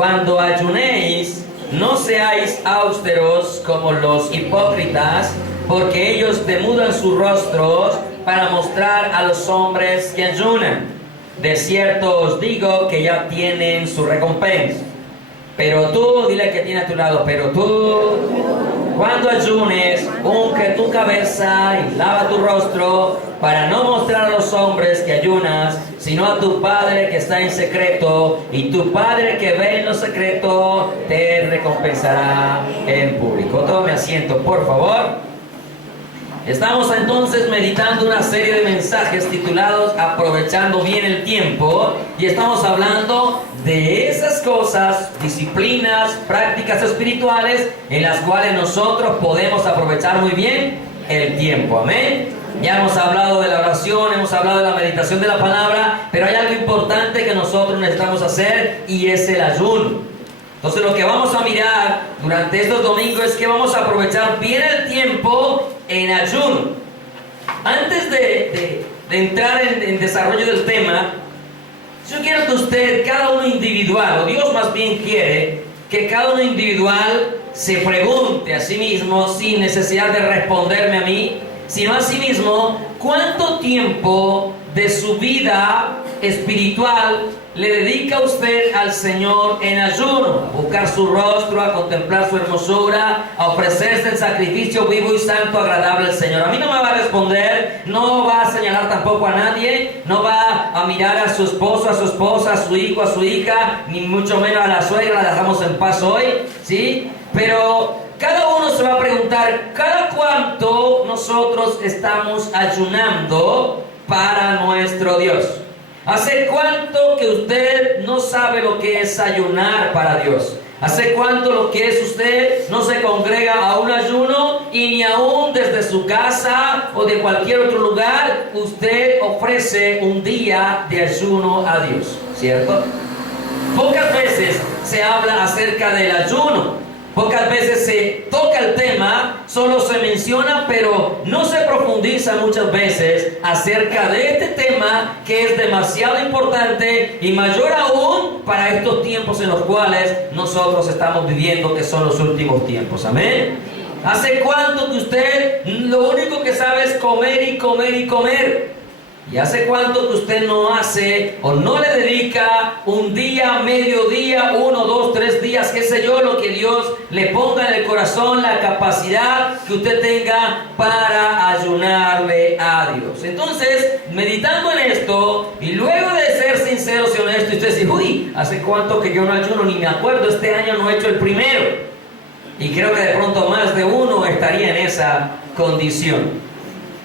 cuando ayunéis, no seáis austeros como los hipócritas, porque ellos demudan sus rostros para mostrar a los hombres que ayunan. De cierto os digo que ya tienen su recompensa. Pero tú, dile al que tiene a tu lado, pero tú, cuando ayunes, unge tu cabeza y lava tu rostro, para no mostrar a los hombres que ayunas, sino a tu Padre que está en secreto, y tu Padre que ve en lo secreto te recompensará en público. Tome asiento, por favor. Estamos entonces meditando una serie de mensajes titulados Aprovechando bien el tiempo, y estamos hablando de esas cosas, disciplinas, prácticas espirituales en las cuales nosotros podemos aprovechar muy bien el tiempo. Amén. Ya hemos hablado de la oración, hemos hablado de la meditación de la palabra, pero hay algo importante que nosotros necesitamos hacer, y es el ayuno. Entonces lo que vamos a mirar durante estos domingos es que vamos a aprovechar bien el tiempo en ayuno. Antes de entrar en desarrollo del tema, yo quiero que usted, cada uno individual, o Dios más bien quiere que cada uno individual se pregunte a sí mismo, sin necesidad de responderme a mí, sino a sí mismo, ¿cuánto tiempo de su vida espiritual le dedica usted al Señor en ayuno? A buscar su rostro, a contemplar su hermosura, a ofrecerse el sacrificio vivo y santo agradable al Señor. A mí no me va a responder, no va a señalar tampoco a nadie, no va a mirar a su esposo, a su esposa, a su hijo, a su hija, ni mucho menos a la suegra, la dejamos en paz hoy, ¿sí? Pero cada uno se va a preguntar, ¿cada cuánto nosotros estamos ayunando para nuestro Dios? ¿Hace cuánto que usted no sabe lo que es ayunar para Dios? ¿Hace cuánto lo que es usted no se congrega a un ayuno, y ni aún desde su casa o de cualquier otro lugar usted ofrece un día de ayuno a Dios? ¿Cierto? Pocas veces se habla acerca del ayuno. Pocas veces se toca el tema, solo se menciona, pero no se profundiza muchas veces acerca de este tema, que es demasiado importante y mayor aún para estos tiempos en los cuales nosotros estamos viviendo, que son los últimos tiempos. Amén. ¿Hace cuánto que usted lo único que sabe es comer y comer y comer? ¿Y hace cuánto que usted no hace o no le dedica un día, medio día, 1, 2, 3 días, qué sé yo, lo que Dios le ponga en el corazón, la capacidad que usted tenga para ayunarle a Dios? Entonces, meditando en esto, y luego de ser sinceros y honestos, usted dice, uy, ¿hace cuánto que yo no ayuno? Ni me acuerdo, este año no he hecho el primero. Y creo que de pronto más de uno estaría en esa condición,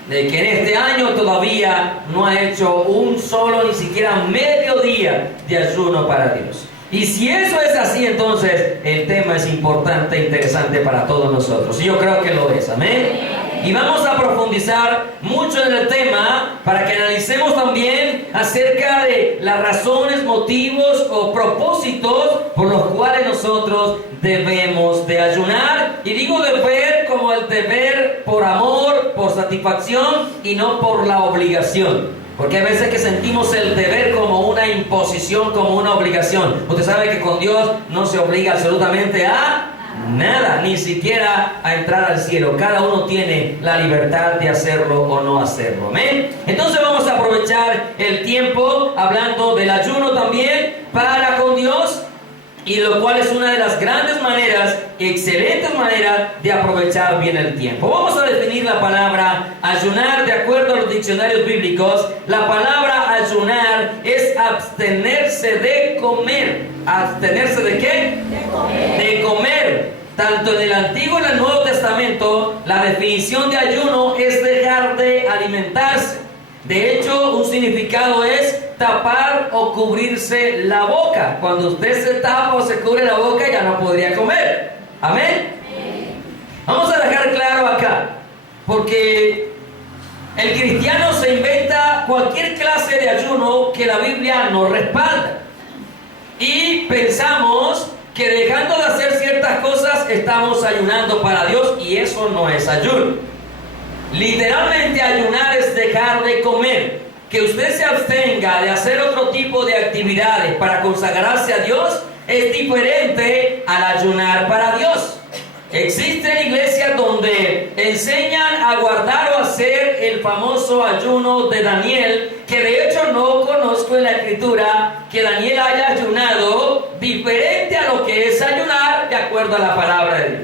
de que en este año todavía no ha hecho un solo, ni siquiera medio día de ayuno para Dios. Y si eso es así, entonces el tema es importante e interesante para todos nosotros. Y yo creo que lo es. Amén. Y vamos a profundizar mucho en el tema para que analicemos también acerca de las razones, motivos o propósitos por los cuales nosotros debemos de ayunar. Y digo deber como el deber por amor, por satisfacción, y no por la obligación. Porque hay veces que sentimos el deber como una imposición, como una obligación. Usted sabe que con Dios no se obliga absolutamente a nada, ni siquiera a entrar al cielo. Cada uno tiene la libertad de hacerlo o no hacerlo. ¿Amén? Entonces vamos a aprovechar el tiempo hablando del ayuno también para con Dios, y lo cual es una de las grandes maneras, excelentes maneras de aprovechar bien el tiempo. Vamos a definir la palabra ayunar de acuerdo a los diccionarios bíblicos. La palabra ayunar es abstenerse de comer. ¿Abstenerse de qué? De comer. De comer. Tanto en el Antiguo y en el Nuevo Testamento, la definición de ayuno es dejar de alimentarse. De hecho, un significado es tapar o cubrirse la boca. Cuando usted se tapa o se cubre la boca, ya no podría comer. ¿Amén? Vamos a dejar claro acá, porque el cristiano se inventa cualquier clase de ayuno que la Biblia no respalda. Y pensamos que dejando de hacer ciertas cosas estamos ayunando para Dios, y eso no es ayuno. Literalmente ayunar es dejar de comer. Que usted se abstenga de hacer otro tipo de actividades para consagrarse a Dios, es diferente al ayunar para Dios. Existen iglesias donde enseñan a guardar o hacer el famoso ayuno de Daniel, que de hecho no conozco en la escritura que Daniel haya ayunado diferente a lo que es ayunar de acuerdo a la palabra de Dios.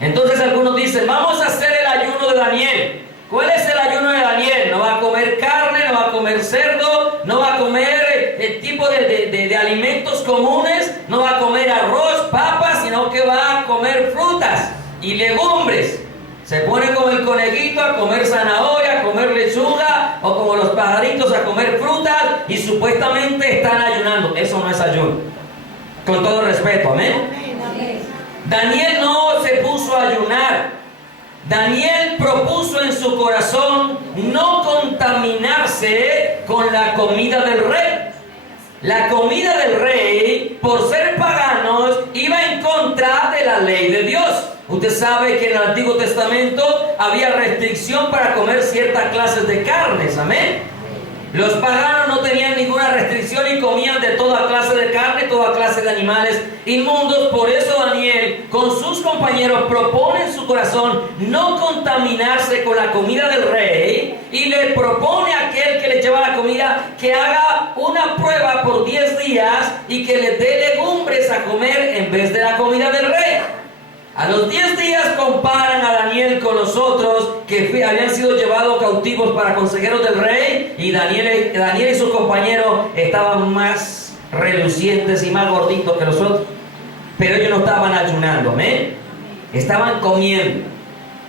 Entonces algunos dicen, vamos a hacer el ayuno de Daniel. ¿Cuál es el ayuno de Daniel? No va a comer carne, no va a comer cerdo, no va a comer el tipo de alimentos comunes, no va a comer arroz, papas, sino que va a comer frutas y legumbres. Se pone como el conejito a comer zanahoria, a comer lechuga, o como los pajaritos a comer frutas, y supuestamente están ayunando. Eso no es ayuno. Con todo respeto, amén. Daniel no se puso a ayunar. Daniel propuso en su corazón no contaminarse con la comida del rey. La comida del rey, por ser paganos, iba en contra de la ley de Dios. Usted sabe que en el Antiguo Testamento había restricción para comer ciertas clases de carnes, amén. Los paganos no tenían ninguna restricción y comían de toda clase de carne, toda clase de animales inmundos. Por eso Daniel con sus compañeros propone en su corazón no contaminarse con la comida del rey, y le propone a aquel que le lleva la comida que haga una prueba por 10 días y que le dé legumbres a comer en vez de la comida del rey. A los 10 días comparan a Daniel con los otros que habían sido llevados cautivos para consejeros del rey, y Daniel y sus compañeros estaban más relucientes y más gorditos que los otros, pero ellos no estaban ayunando, ¿amén? Estaban comiendo,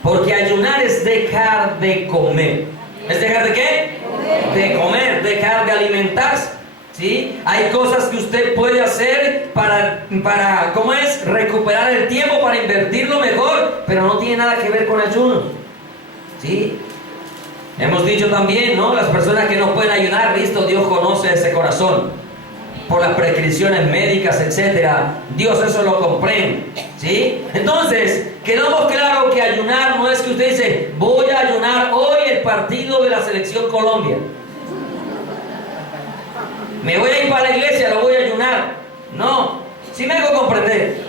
porque ayunar es dejar de comer. ¿Es dejar de qué? De comer, dejar de alimentarse. ¿Sí? Hay cosas que usted puede hacer para ¿cómo es? Recuperar el tiempo, para invertirlo mejor, pero no tiene nada que ver con ayuno. ¿Sí? Hemos dicho también, ¿no? Las personas que no pueden ayunar, listo, Dios conoce ese corazón. Por las prescripciones médicas, etcétera. Dios eso lo comprende. ¿Sí? Entonces, quedamos claro que ayunar no es que usted dice, voy a ayunar hoy el partido de la selección Colombia. Me voy a ir para la iglesia, lo voy a ayunar. No, sí me hago comprender.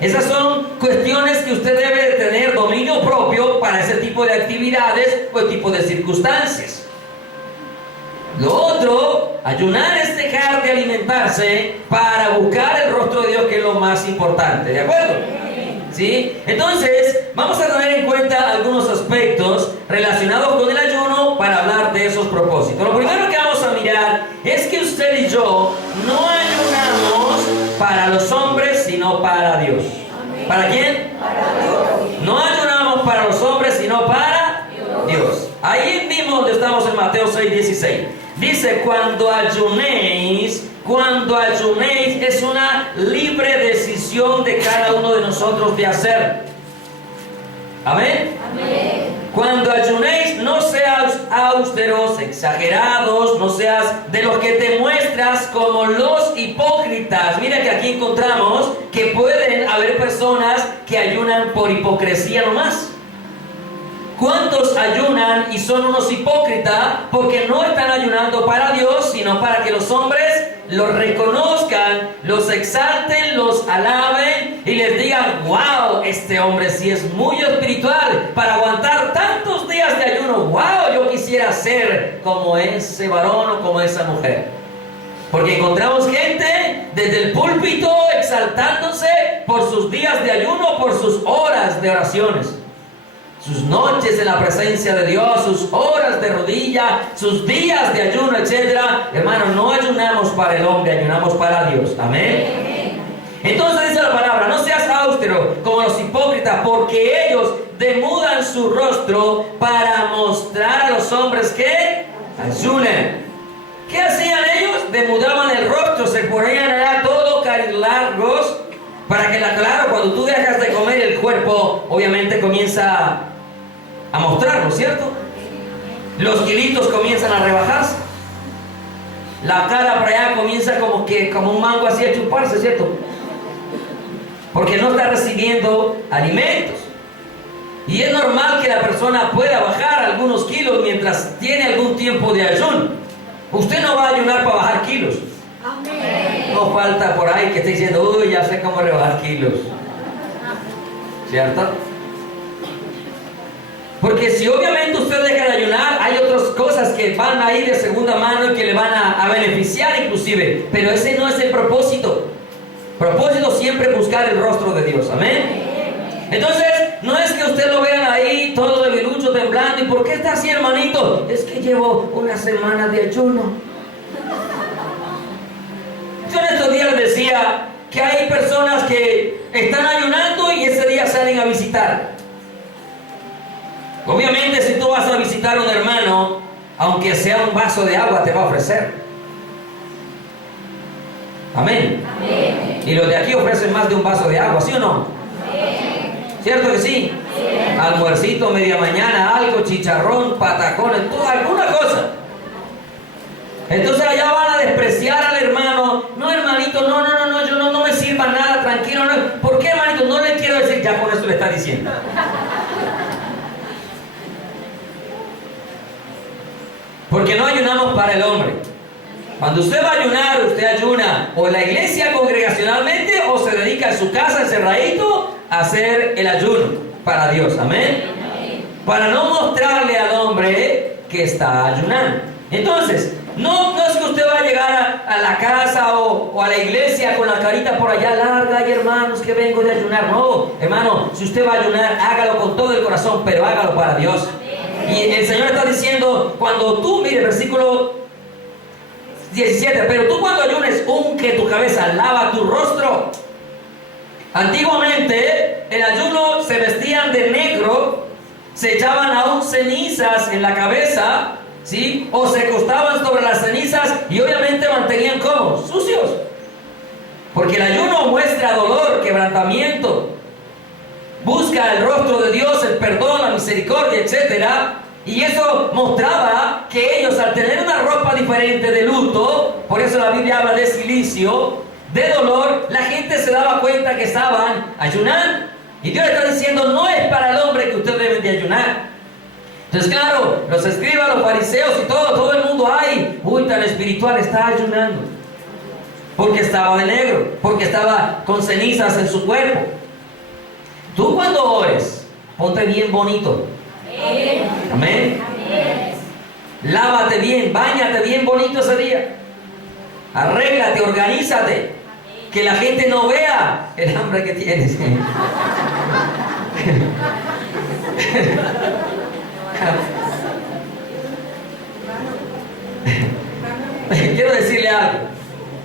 Esas son cuestiones que usted debe de tener dominio propio para ese tipo de actividades o tipo de circunstancias. Lo otro, ayunar es dejar de alimentarse para buscar el rostro de Dios, que es lo más importante, ¿de acuerdo? ¿Sí? Entonces, vamos a tener en cuenta algunos aspectos relacionados con el ayuno para hablar de esos propósitos. Lo primero que vamos a mirar es que usted y yo no ayunamos para los hombres, sino para Dios. ¿Para quién? Para Dios. No ayunamos para los hombres, sino para Dios. Ahí mismo donde estamos en Mateo 6:16. Dice, cuando ayunéis es una libre decisión de cada uno de nosotros de hacer. ¿Amén? Amén. Cuando ayunéis, no seas austeros, exagerados, no seas de los que te muestras como los hipócritas. Mira que aquí encontramos que pueden haber personas que ayunan por hipocresía nomás. ¿Cuántos ayunan y son unos hipócritas porque no están ayunando para Dios, sino para que los hombres los reconozcan, los exalten, los alaben y les digan, wow, este hombre sí es muy espiritual para aguantar tantos días de ayuno? Wow, yo quisiera ser como ese varón o como esa mujer. Porque encontramos gente desde el púlpito exaltándose por sus días de ayuno, por sus horas de oraciones, sus noches en la presencia de Dios, sus horas de rodilla, sus días de ayuno, etc. Hermano, no ayunamos para el hombre, ayunamos para Dios. Amén. Entonces dice la palabra, no seas austero como los hipócritas, porque ellos demudan su rostro para mostrar a los hombres que ayunan. ¿Qué hacían ellos? Demudaban el rostro, se ponían allá todo carilargos, para que claro, cuando tú dejas de comer, el cuerpo obviamente comienza a mostrarlo, ¿cierto? Los kilitos comienzan a rebajarse. La cara para allá comienza como un mango así a chuparse, ¿cierto? Porque no está recibiendo alimentos. Y es normal que la persona pueda bajar algunos kilos mientras tiene algún tiempo de ayuno. Usted no va a ayunar para bajar kilos. Amén. No falta por ahí que esté diciendo, uy, ya sé cómo rebajar kilos. ¿Cierto? Porque si obviamente usted deja de ayunar, hay otras cosas que van a ir de segunda mano y que le van a beneficiar inclusive. Pero ese no es el propósito. Propósito siempre buscar el rostro de Dios. Amén. Entonces, no es que usted lo vean ahí todo debilucho, temblando. ¿Y por qué está así, hermanito? Es que llevo una semana de ayuno. Yo en estos días decía que hay personas que están ayunando y ese día salen a visitar. Obviamente, si tú vas a visitar a un hermano, aunque sea un vaso de agua, te va a ofrecer. Amén. Amén. Y los de aquí ofrecen más de un vaso de agua, ¿sí o no? Amén. ¿Cierto que sí? Amén. Almuercito, media mañana, algo, chicharrón, patacones, todo, alguna cosa. Entonces allá van a despreciar al hermano. No, hermanito, no, yo no me sirva nada, tranquilo. No. ¿Por qué, hermanito? No le quiero decir, ya con eso le está diciendo. Porque no ayunamos para el hombre. Cuando usted va a ayunar, usted ayuna o en la iglesia congregacionalmente o se dedica en su casa encerradito a hacer el ayuno para Dios. Amén. Para no mostrarle al hombre que está ayunando. Entonces, no es que usted va a llegar a la casa o a la iglesia con la carita por allá larga, ay hermanos que vengo de ayunar. No, hermano, si usted va a ayunar, hágalo con todo el corazón, pero hágalo para Dios. Y el Señor está diciendo, cuando tú, mire, versículo 17, pero tú cuando ayunes, unge tu cabeza, lava tu rostro. Antiguamente, el ayuno se vestían de negro, se echaban aún cenizas en la cabeza, ¿sí? O se acostaban sobre las cenizas y obviamente mantenían como sucios. Porque el ayuno muestra dolor, quebrantamiento. Busca el rostro de Dios, el perdón, la misericordia, etc. Y eso mostraba que ellos, al tener una ropa diferente de luto, por eso la Biblia habla de silicio, de dolor, la gente se daba cuenta que estaban ayunando. Y Dios está diciendo, no es para el hombre que ustedes deben de ayunar. Entonces, claro, los escribas, los fariseos y todo el mundo, ay, uy, tan espiritual, está ayunando. Porque estaba de negro, porque estaba con cenizas en su cuerpo. Tú cuando ores, ponte bien bonito. Amén. Amén. Amén. Lávate bien, báñate bien bonito ese día. Arréglate, organízate. Amén. Que la gente no vea el hambre que tienes. Quiero decirle algo.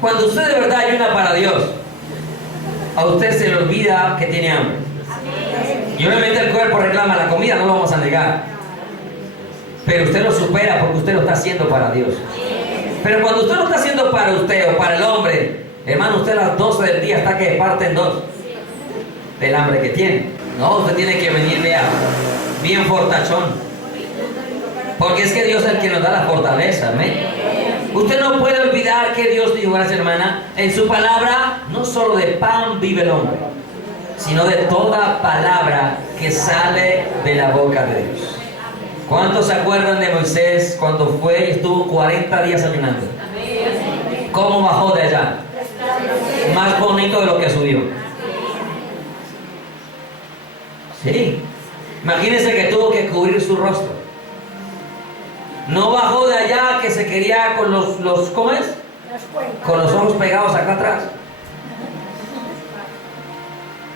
Cuando usted de verdad ayuna para Dios, a usted se le olvida que tiene hambre. Y obviamente el cuerpo reclama la comida, no lo vamos a negar. Pero usted lo supera porque usted lo está haciendo para Dios. Pero cuando usted lo está haciendo para usted o para el hombre, hermano, usted a las 12 del día está que parte en dos del hambre que tiene. No, usted tiene que venir bien fortachón. Porque es que Dios es el que nos da la fortaleza. Amén. Usted no puede olvidar que Dios dijo, gracias hermana, en su palabra, no solo de pan vive el hombre, sino de toda palabra que sale de la boca de Dios. ¿Cuántos se acuerdan de Moisés cuando fue y estuvo 40 días ayunando? ¿Cómo bajó de allá? Más bonito de lo que subió. Sí. Imagínense que tuvo que cubrir su rostro. No bajó de allá que se quería con los ¿cómo es? Con los ojos pegados acá atrás.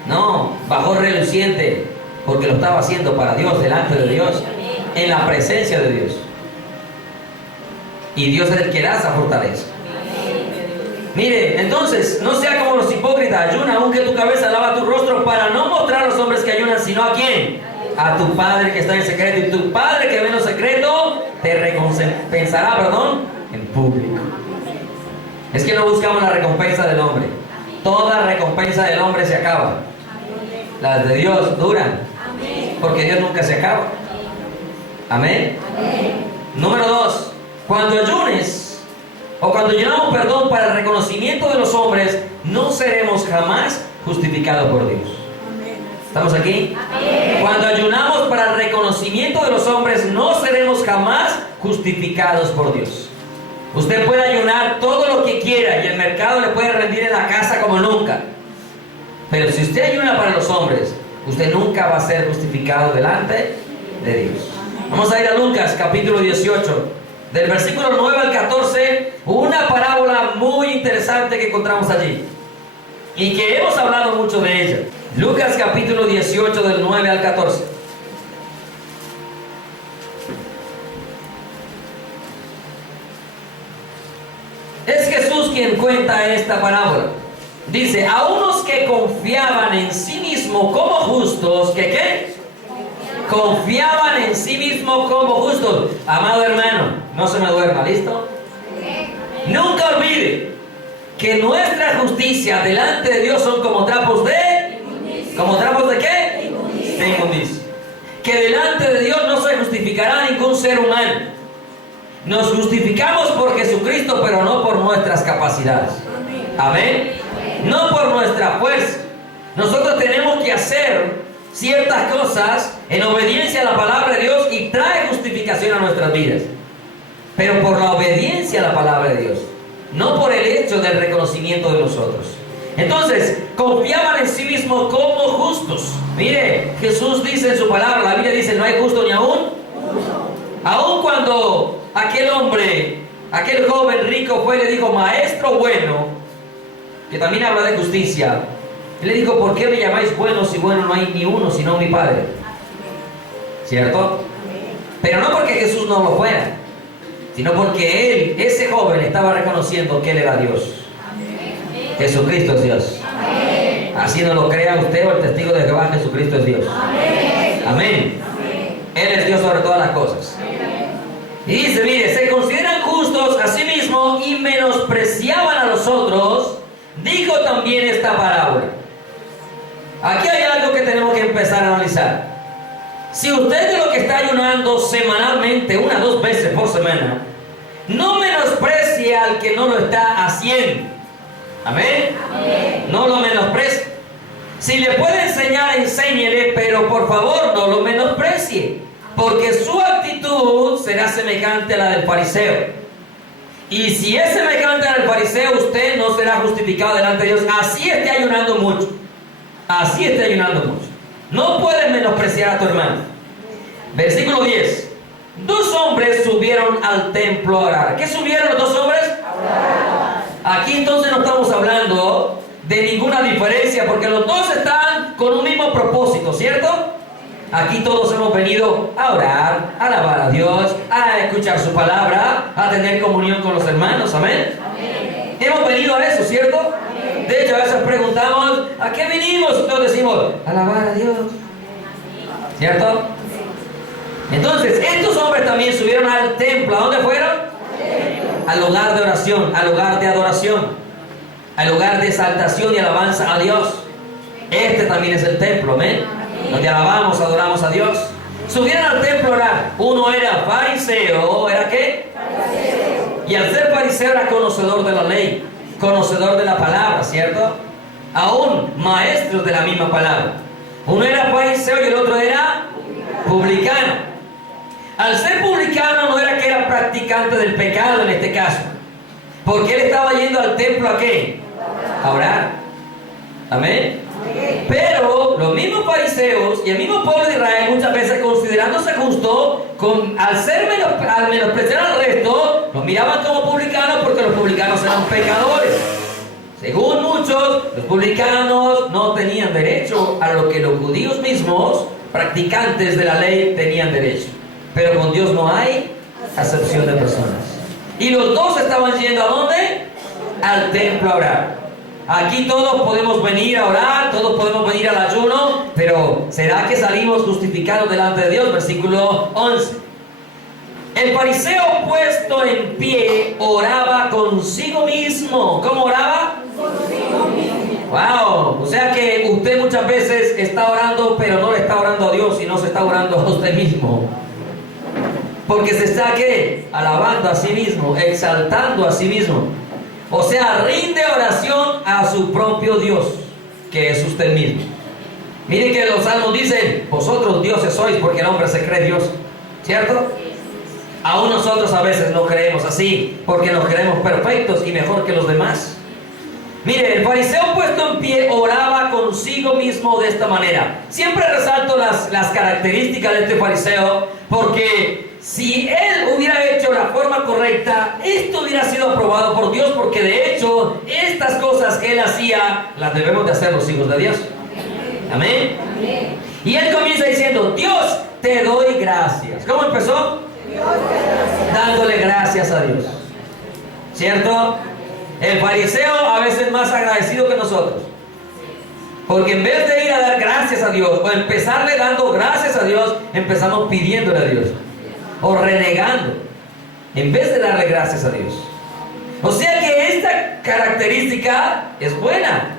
No, bajó reluciente porque lo estaba haciendo para Dios, delante de Dios, en la presencia de Dios. Y Dios es el que da esa fortaleza. Mire, entonces, no sea como los hipócritas, ayuna, unge tu cabeza, lava tu rostro, para no mostrar a los hombres que ayunan, sino ¿a quién? A tu Padre que está en secreto, y tu Padre que ve en lo secreto te recompensará, en público. Es que no buscamos la recompensa del hombre. Toda recompensa del hombre se acaba. Las de Dios duran, porque Dios nunca se acaba. Amén. Número 2, cuando ayunes o cuando ayunamos, para el reconocimiento de los hombres, no seremos jamás justificados por Dios. ¿Estamos aquí? Amén. Cuando ayunamos para el reconocimiento de los hombres, no seremos jamás justificados por Dios. Usted puede ayunar todo lo que quiera y el mercado le puede rendir en la casa como nunca. Pero si usted ayuna para los hombres, usted nunca va a ser justificado delante de Dios. Vamos a ir a Lucas capítulo 18, del versículo 9 al 14, una parábola muy interesante que encontramos allí y que hemos hablado mucho de ella. Lucas capítulo 18, del 9 al 14. Es Jesús quien cuenta esta parábola. Dice, a unos que confiaban en sí mismos como justos, ¿que qué? Confiaban en sí mismos como justos. Amado hermano, no se me duerma, ¿listo? Nunca olvide que nuestra justicia delante de Dios son como trapos de... ¿Como trapos de qué? De inmundicia. Que delante de Dios no se justificará ningún ser humano. Nos justificamos por Jesucristo, pero no por nuestras capacidades. Amén. No por nuestra fuerza. Nosotros tenemos que hacer ciertas cosas en obediencia a la palabra de Dios y trae justificación a nuestras vidas. Pero por la obediencia a la palabra de Dios, no por el hecho del reconocimiento de nosotros. Entonces, confiaban en sí mismos como justos. Mire, Jesús dice en su palabra, la Biblia dice, no hay justo ni aún. Aún cuando aquel hombre, aquel joven rico fue y le dijo, maestro bueno, que también habla de justicia, él le dijo, ¿por qué me llamáis bueno si bueno no hay ni uno sino mi Padre? ¿Cierto? Pero no porque Jesús no lo fuera, sino porque él, ese joven, estaba reconociendo que él era Dios. Jesucristo es Dios. Así no lo crea usted o el testigo de Jehová, Jesucristo es Dios. Amén. Él es Dios sobre todas las cosas. Y dice, mire, se consideran justos a sí mismos y menospreciaban a los otros. Dijo también esta parábola. Aquí hay algo que tenemos que empezar a analizar. Si usted de lo que está ayunando semanalmente, 1 o 2 veces por semana, no menosprecie al que no lo está haciendo. Amén. No lo menosprecie. Si le puede enseñar, enséñele, pero por favor no lo menosprecie, porque su actitud será semejante a la del fariseo. Y si es semejante al fariseo, usted no será justificado delante de Dios. Así esté ayunando mucho. Así esté ayunando mucho. No puedes menospreciar a tu hermano. Versículo 10. 2 hombres subieron al templo a orar. ¿Qué subieron los 2 hombres? Aquí entonces no estamos hablando de ninguna diferencia, porque los 2 están con un mismo propósito, ¿cierto? Aquí todos hemos venido a orar, a alabar a Dios, a escuchar su palabra, a tener comunión con los hermanos, ¿amén? Amén. Hemos venido a eso, ¿cierto? Amén. De hecho, a veces preguntamos, ¿a qué venimos? Y todos decimos, a alabar a Dios, ¿cierto? Entonces, estos hombres también subieron al templo. ¿A dónde fueron? Al lugar de oración, al lugar de adoración, al lugar de exaltación y alabanza a Dios. Este también es el templo, ¿amén? Donde alabamos, adoramos a Dios. Subieron al templo a orar. Uno era fariseo. ¿Era qué? Fariseo. Y al ser fariseo era conocedor de la ley, conocedor de la palabra, ¿cierto? Aún maestros de la misma palabra. Uno era fariseo y el otro era publicano. Al ser publicano no era que era practicante del pecado en este caso, porque él estaba yendo al templo ¿a qué? A orar. Amén. Pero los mismos fariseos y el mismo pueblo de Israel, muchas veces considerándose justo, al menospreciar al resto, los miraban como publicanos porque los publicanos eran pecadores. Según muchos, los publicanos no tenían derecho a lo que los judíos mismos, practicantes de la ley, tenían derecho. Pero con Dios no hay acepción de personas. Y los 2 estaban yendo ¿a dónde? Al templo a orar. Aquí todos podemos venir a orar, todos podemos venir al ayuno, pero ¿será que salimos justificados delante de Dios? Versículo 11. El fariseo puesto en pie oraba consigo mismo. ¿Cómo oraba? Consigo mismo. Wow, o sea que usted muchas veces está orando, pero no le está orando a Dios, sino se está orando a usted mismo. Porque se está ¿qué? Alabando a sí mismo, exaltando a sí mismo. O sea, rinde oración a su propio Dios, que es usted mismo. Miren que los salmos dicen, vosotros dioses sois, porque el hombre se cree Dios, ¿cierto? Aún nosotros a veces no creemos así, porque nos creemos perfectos y mejor que los demás. Mire, el fariseo puesto en pie oraba consigo mismo de esta manera. Siempre resalto las características de este fariseo, porque si él hubiera hecho la forma correcta, esto hubiera sido aprobado por Dios, porque de hecho, estas cosas que él hacía, las debemos de hacer los hijos de Dios. Amén. Y él comienza diciendo: Dios, te doy gracias. ¿Cómo empezó? Dándole gracias a Dios. ¿Cierto? El fariseo a veces es más agradecido que nosotros, porque en vez de ir a dar gracias a Dios o empezarle dando gracias a Dios, empezamos pidiéndole a Dios o renegando en vez de darle gracias a Dios. O sea que esta característica es buena.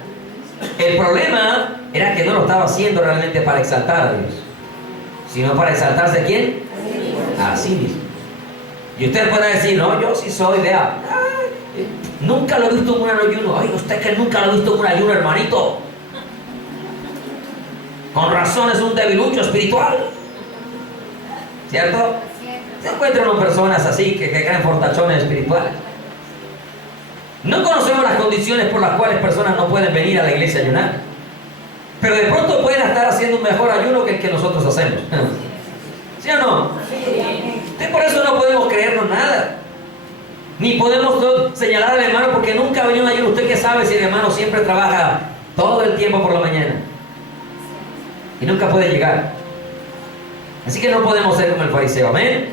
El problema era que no lo estaba haciendo realmente para exaltar a Dios, sino para exaltarse ¿a quién? A sí mismo. Y usted puede decir: no, yo sí soy de nunca lo he visto en un ayuno. Ay, usted que nunca lo ha visto en un ayuno, hermanito. Con razón es un debilucho espiritual. ¿Cierto? Se encuentran unas personas así que creen fortachones espirituales. No conocemos las condiciones por las cuales personas no pueden venir a la iglesia a ayunar, pero de pronto pueden estar haciendo un mejor ayuno que el que nosotros hacemos. ¿Sí o no? Sí. Por eso no podemos creernos nada, ni podemos señalar al hermano porque nunca ha venido un ayuno. ¿Usted qué sabe si el hermano siempre trabaja todo el tiempo por la mañana y nunca puede llegar? Así que no podemos ser como el fariseo. Amén.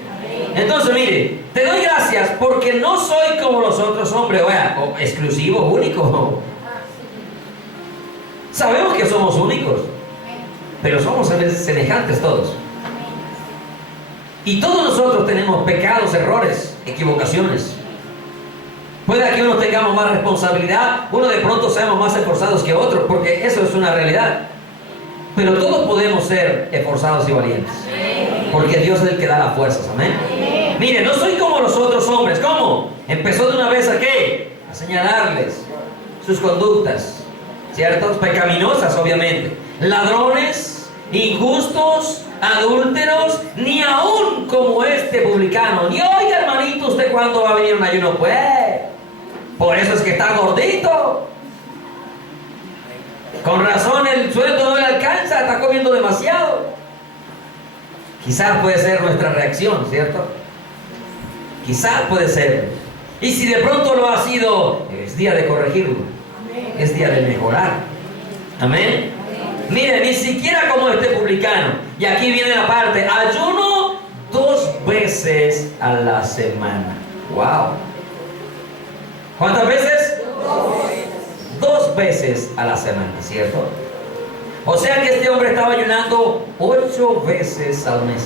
Entonces mire, te doy gracias porque no soy como los otros hombres, o exclusivo, único. Sabemos que somos únicos, pero somos semejantes todos. Y todos nosotros tenemos pecados, errores, equivocaciones. Puede que unos tengamos más responsabilidad, uno de pronto seamos más esforzados que otros, porque eso es una realidad. Pero todos podemos ser esforzados y valientes, porque Dios es el que da las fuerzas. Amén. Mire, no soy como los otros hombres. ¿Cómo? Empezó de una vez ¿a qué? A señalarles sus conductas, ¿cierto? Pecaminosas, obviamente. Ladrones, injustos, adúlteros, ni aún como este publicano. Ni oiga, hermanito, ¿usted cuándo va a venir un ayuno? Pues, por eso es que está gordito. Con razón el sueldo no le alcanza, está comiendo demasiado. Quizás puede ser nuestra reacción, ¿cierto? Quizás puede ser. Y si de pronto lo ha sido, es día de corregirlo. Es día de mejorar. Amén. Mire, ni siquiera como este publicano. Y aquí viene la parte: ayuno 2 veces a la semana. Wow. ¿Cuántas veces? 2 veces a la semana, ¿cierto? O sea que este hombre estaba ayunando 8 veces al mes.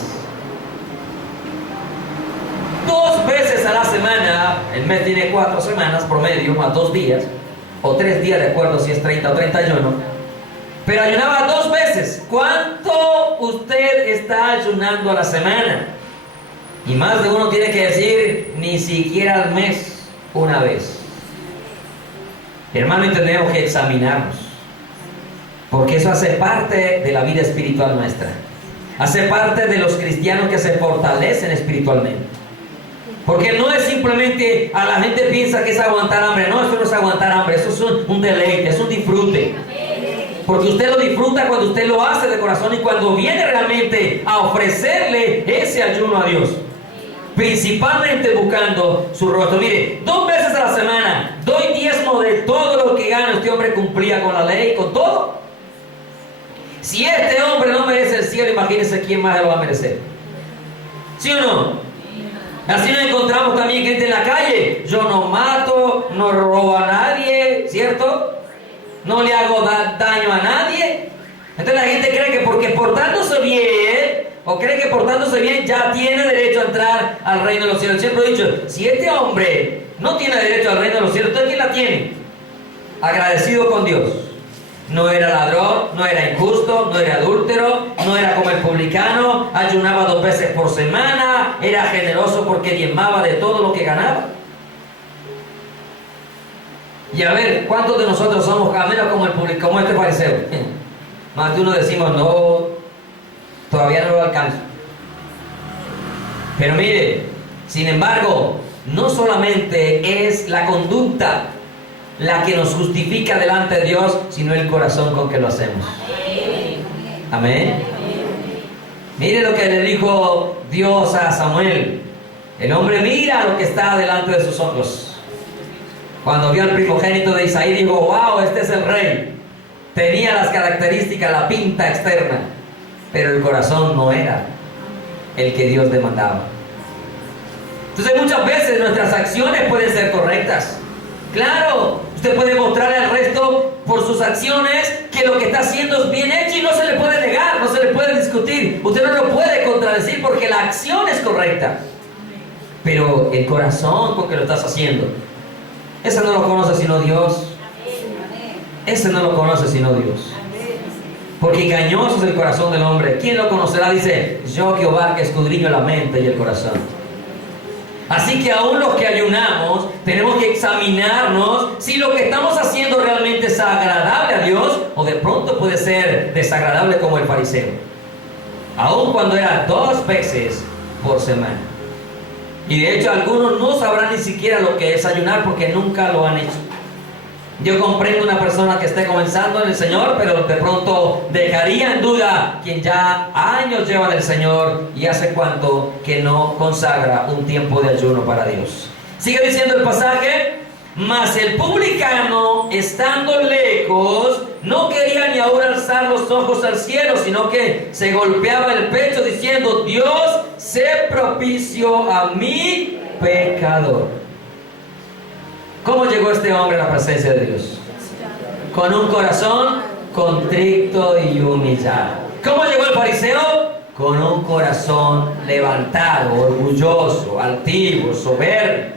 2 veces a la semana. El mes tiene 4 semanas promedio, más 2 días, o 3 días, de acuerdo si es 30 o 31. Pero ayunaba 2 veces. ¿Cuánto usted está ayunando a la semana? Y más de uno tiene que decir: ni siquiera al mes, una vez. Hermano, tenemos que examinarnos, porque eso hace parte de la vida espiritual nuestra. Hace parte de los cristianos que se fortalecen espiritualmente. Porque no es simplemente, a la gente piensa que es aguantar hambre. No, eso no es aguantar hambre, eso es un deleite, es un disfrute. Porque usted lo disfruta cuando usted lo hace de corazón y cuando viene realmente a ofrecerle ese ayuno a Dios, principalmente buscando su rostro. Mire, 2 veces a la semana doy diezmo de todo lo que gano. Este hombre cumplía con la ley, con todo. Si este hombre no merece el cielo, imagínense quién más lo va a merecer. ¿Sí o no? Así nos encontramos también gente en la calle: yo no mato, no robo a nadie, ¿cierto? No le hago daño a nadie. Entonces la gente cree que porque portándose bien, o cree que portándose bien ya tiene derecho a entrar al reino de los cielos. Siempre he dicho: si este hombre no tiene derecho al reino de los cielos, ¿entonces quién la tiene? Agradecido con Dios. No era ladrón, no era injusto, no era adúltero, no era como el publicano, ayunaba 2 veces por semana, era generoso porque diezmaba de todo lo que ganaba. Y a ver, ¿cuántos de nosotros somos a menos como el publicano, como este fariseo? Más de uno decimos: no, todavía no lo alcanzo. Pero mire, Sin embargo, no solamente es la conducta la que nos justifica delante de Dios, sino el corazón con que lo hacemos. Amén. Mire lo que le dijo Dios a Samuel. El hombre mira lo que está delante de sus ojos. Cuando vio al primogénito de Isaí, dijo: wow, este es el rey. Tenía las características, la pinta externa, pero el corazón no era el que Dios demandaba. Entonces muchas veces nuestras acciones pueden ser correctas. Claro, usted puede mostrarle al resto por sus acciones que lo que está haciendo es bien hecho y no se le puede negar, no se le puede discutir. Usted no lo puede contradecir porque la acción es correcta. Pero el corazón con que lo estás haciendo, ese no lo conoce sino Dios. Ese no lo conoce sino Dios. Porque engañoso es el corazón del hombre. ¿Quién lo conocerá? Dice: yo, Jehová, que escudriño la mente y el corazón. Así que aún los que ayunamos tenemos que examinarnos si lo que estamos haciendo realmente es agradable a Dios, o de pronto puede ser desagradable como el fariseo, aun cuando era 2 veces por semana. Y de hecho algunos no sabrán ni siquiera lo que es ayunar porque nunca lo han hecho. Yo comprendo una persona que esté comenzando en el Señor, pero de pronto dejaría en duda quien ya años lleva del Señor y hace cuánto que no consagra un tiempo de ayuno para Dios. Sigue diciendo el pasaje: mas el publicano, estando lejos, no quería ni aún alzar los ojos al cielo, sino que se golpeaba el pecho diciendo: Dios, sé propicio a mi pecador. ¿Cómo llegó este hombre a la presencia de Dios? Con un corazón contrito y humillado. ¿Cómo llegó el fariseo? Con un corazón levantado, orgulloso, altivo, soberbio.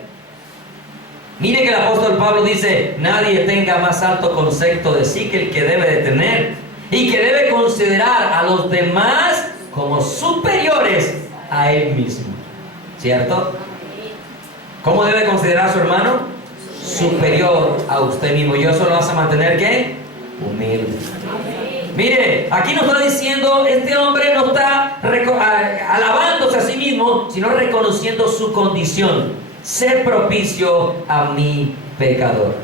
Mire que el apóstol Pablo dice: nadie tenga más alto concepto de sí que el que debe de tener, y que debe considerar a los demás como superiores a él mismo. ¿Cierto? ¿Cómo debe considerar a su hermano? Superior a usted mismo. Y eso lo hace mantener, ¿qué? Humilde. Mire, aquí nos está diciendo, este hombre no está alabándose a sí mismo, sino reconociendo su condición. Ser propicio a mi pecador.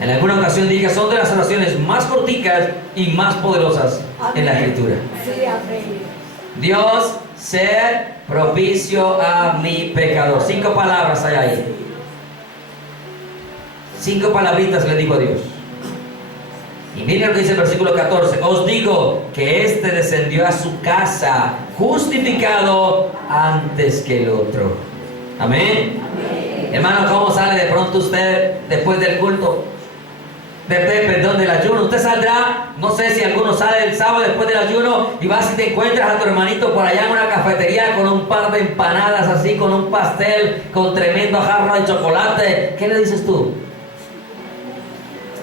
En alguna ocasión dije, son de las oraciones más corticas y más poderosas en la Escritura. Dios, ser propicio a mi pecador. 5 palabras hay ahí. 5 palabritas le digo a Dios. Y miren lo que dice el versículo 14: os digo que este descendió a su casa justificado antes que el otro. Amén. Amén. Hermano, ¿cómo sale de pronto usted después del culto? Perdón, del ayuno. Usted saldrá, no sé si alguno sale el sábado después del ayuno y vas y te encuentras a tu hermanito por allá en una cafetería con un par de empanadas así, con un pastel, con tremendo jarro de chocolate. ¿Qué le dices tú?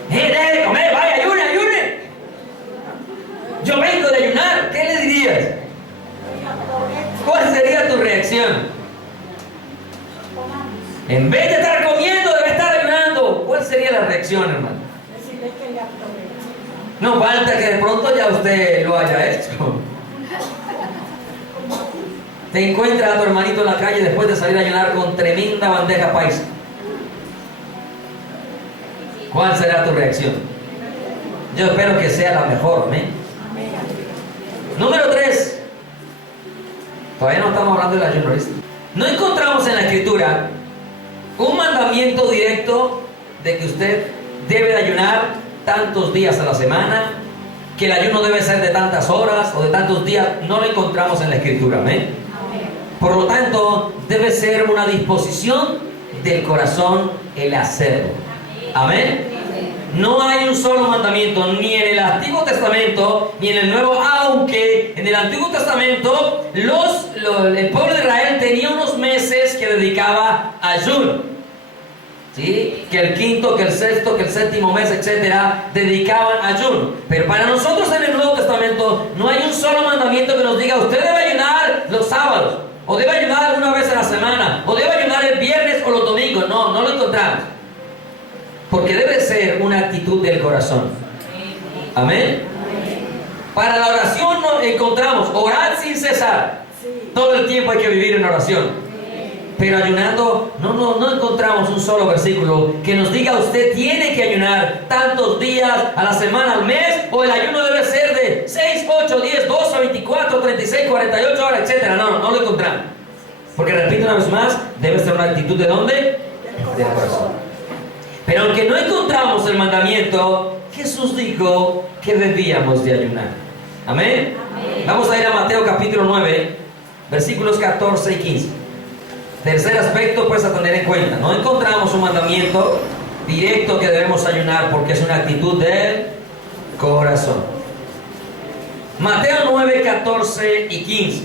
Deje de comer, vaya, ayune. Yo vengo de ayunar. ¿Qué le dirías? ¿Cuál sería tu reacción? En vez de estar comiendo, debe estar ayunando. ¿Cuál sería la reacción, hermano? No falta que de pronto ya usted lo haya hecho. Te encuentras a tu hermanito en la calle después de salir a ayunar con tremenda bandeja paisa. ¿Cuál será tu reacción? Yo espero que sea la mejor, amén. Número 3. Todavía no estamos hablando del ayuno, ¿listo? No encontramos en la Escritura un mandamiento directo de que usted debe de ayunar tantos días a la semana, que el ayuno debe ser de tantas horas o de tantos días. No lo encontramos en la Escritura, amén. Por lo tanto, debe ser una disposición del corazón el hacerlo. Amén. No hay un solo mandamiento, ni en el Antiguo Testamento, ni en el Nuevo, aunque en el Antiguo Testamento el pueblo de Israel tenía unos meses que dedicaba a ayuno. ¿Sí? Que el quinto, que el sexto, que el séptimo mes, etcétera, dedicaban ayuno. Pero para nosotros en el Nuevo Testamento no hay un solo mandamiento que nos diga: usted debe ayunar los sábados, o debe ayunar una vez a la semana, o debe ayunar el viernes o los domingos. No lo encontramos. Porque debe ser una actitud del corazón. Amén. Para la oración nos encontramos: orar sin cesar. Todo el tiempo hay que vivir en oración. Pero ayunando, no encontramos un solo versículo que nos diga usted tiene que ayunar tantos días a la semana, al mes, o el ayuno debe ser de 6, 8, 10, 12, 24, 36, 48 horas, etc. No lo encontramos. Porque repito una vez más, debe ser una actitud ¿de dónde? Del corazón. Pero aunque no encontramos el mandamiento, Jesús dijo que debíamos de ayunar. ¿Amén? Amén. Vamos a ir a Mateo capítulo 9, versículos 14 y 15. Tercer aspecto pues a tener en cuenta. No encontramos un mandamiento directo que debemos ayunar porque es una actitud del corazón. Mateo 9, 14 y 15.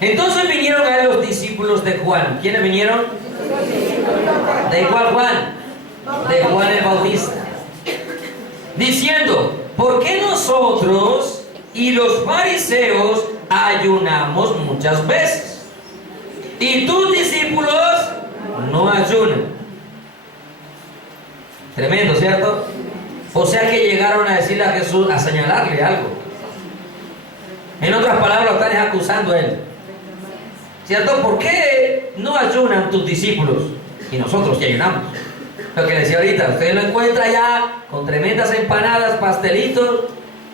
Entonces vinieron a él los discípulos de Juan. ¿Quiénes vinieron? ¿De cuál Juan? De Juan el Bautista. Diciendo, ¿por qué nosotros y los fariseos ayunamos muchas veces, y tus discípulos no ayunan? Tremendo, ¿cierto? O sea que llegaron a decirle a Jesús, a señalarle algo. En otras palabras, lo están acusando a él, ¿cierto? ¿Por qué no ayunan tus discípulos y nosotros que ayunamos? Lo que decía ahorita, usted lo encuentra ya con tremendas empanadas, pastelitos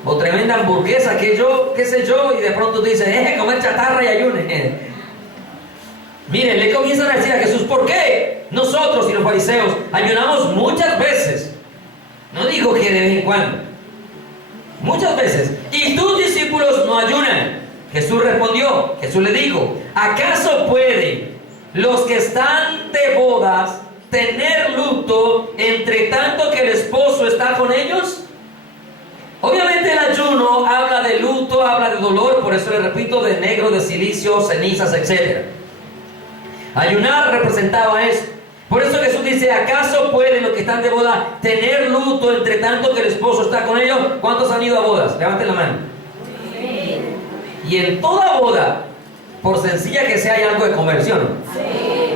o tremenda hamburguesa, que yo, qué sé yo, y de pronto dice, comer chatarra y ayune. Miren, le comienzan a decir a Jesús, ¿por qué nosotros y los fariseos ayunamos muchas veces? No digo que de vez en cuando, muchas veces, y tus discípulos no ayunan. Jesús respondió, Jesús le dijo, ¿acaso pueden los que están de bodas tener luto entre tanto que el esposo está con ellos? Obviamente el ayuno habla de luto, habla de dolor, por eso le repito, de negro, de silicio, cenizas, etc. Ayunar representaba eso. Por eso Jesús dice, ¿acaso pueden los que están de boda tener luto entre tanto que el esposo está con ellos? ¿Cuántos han ido a bodas? Levanten la mano. Sí. Y en toda boda, por sencilla que sea, hay algo de conversión. Sí.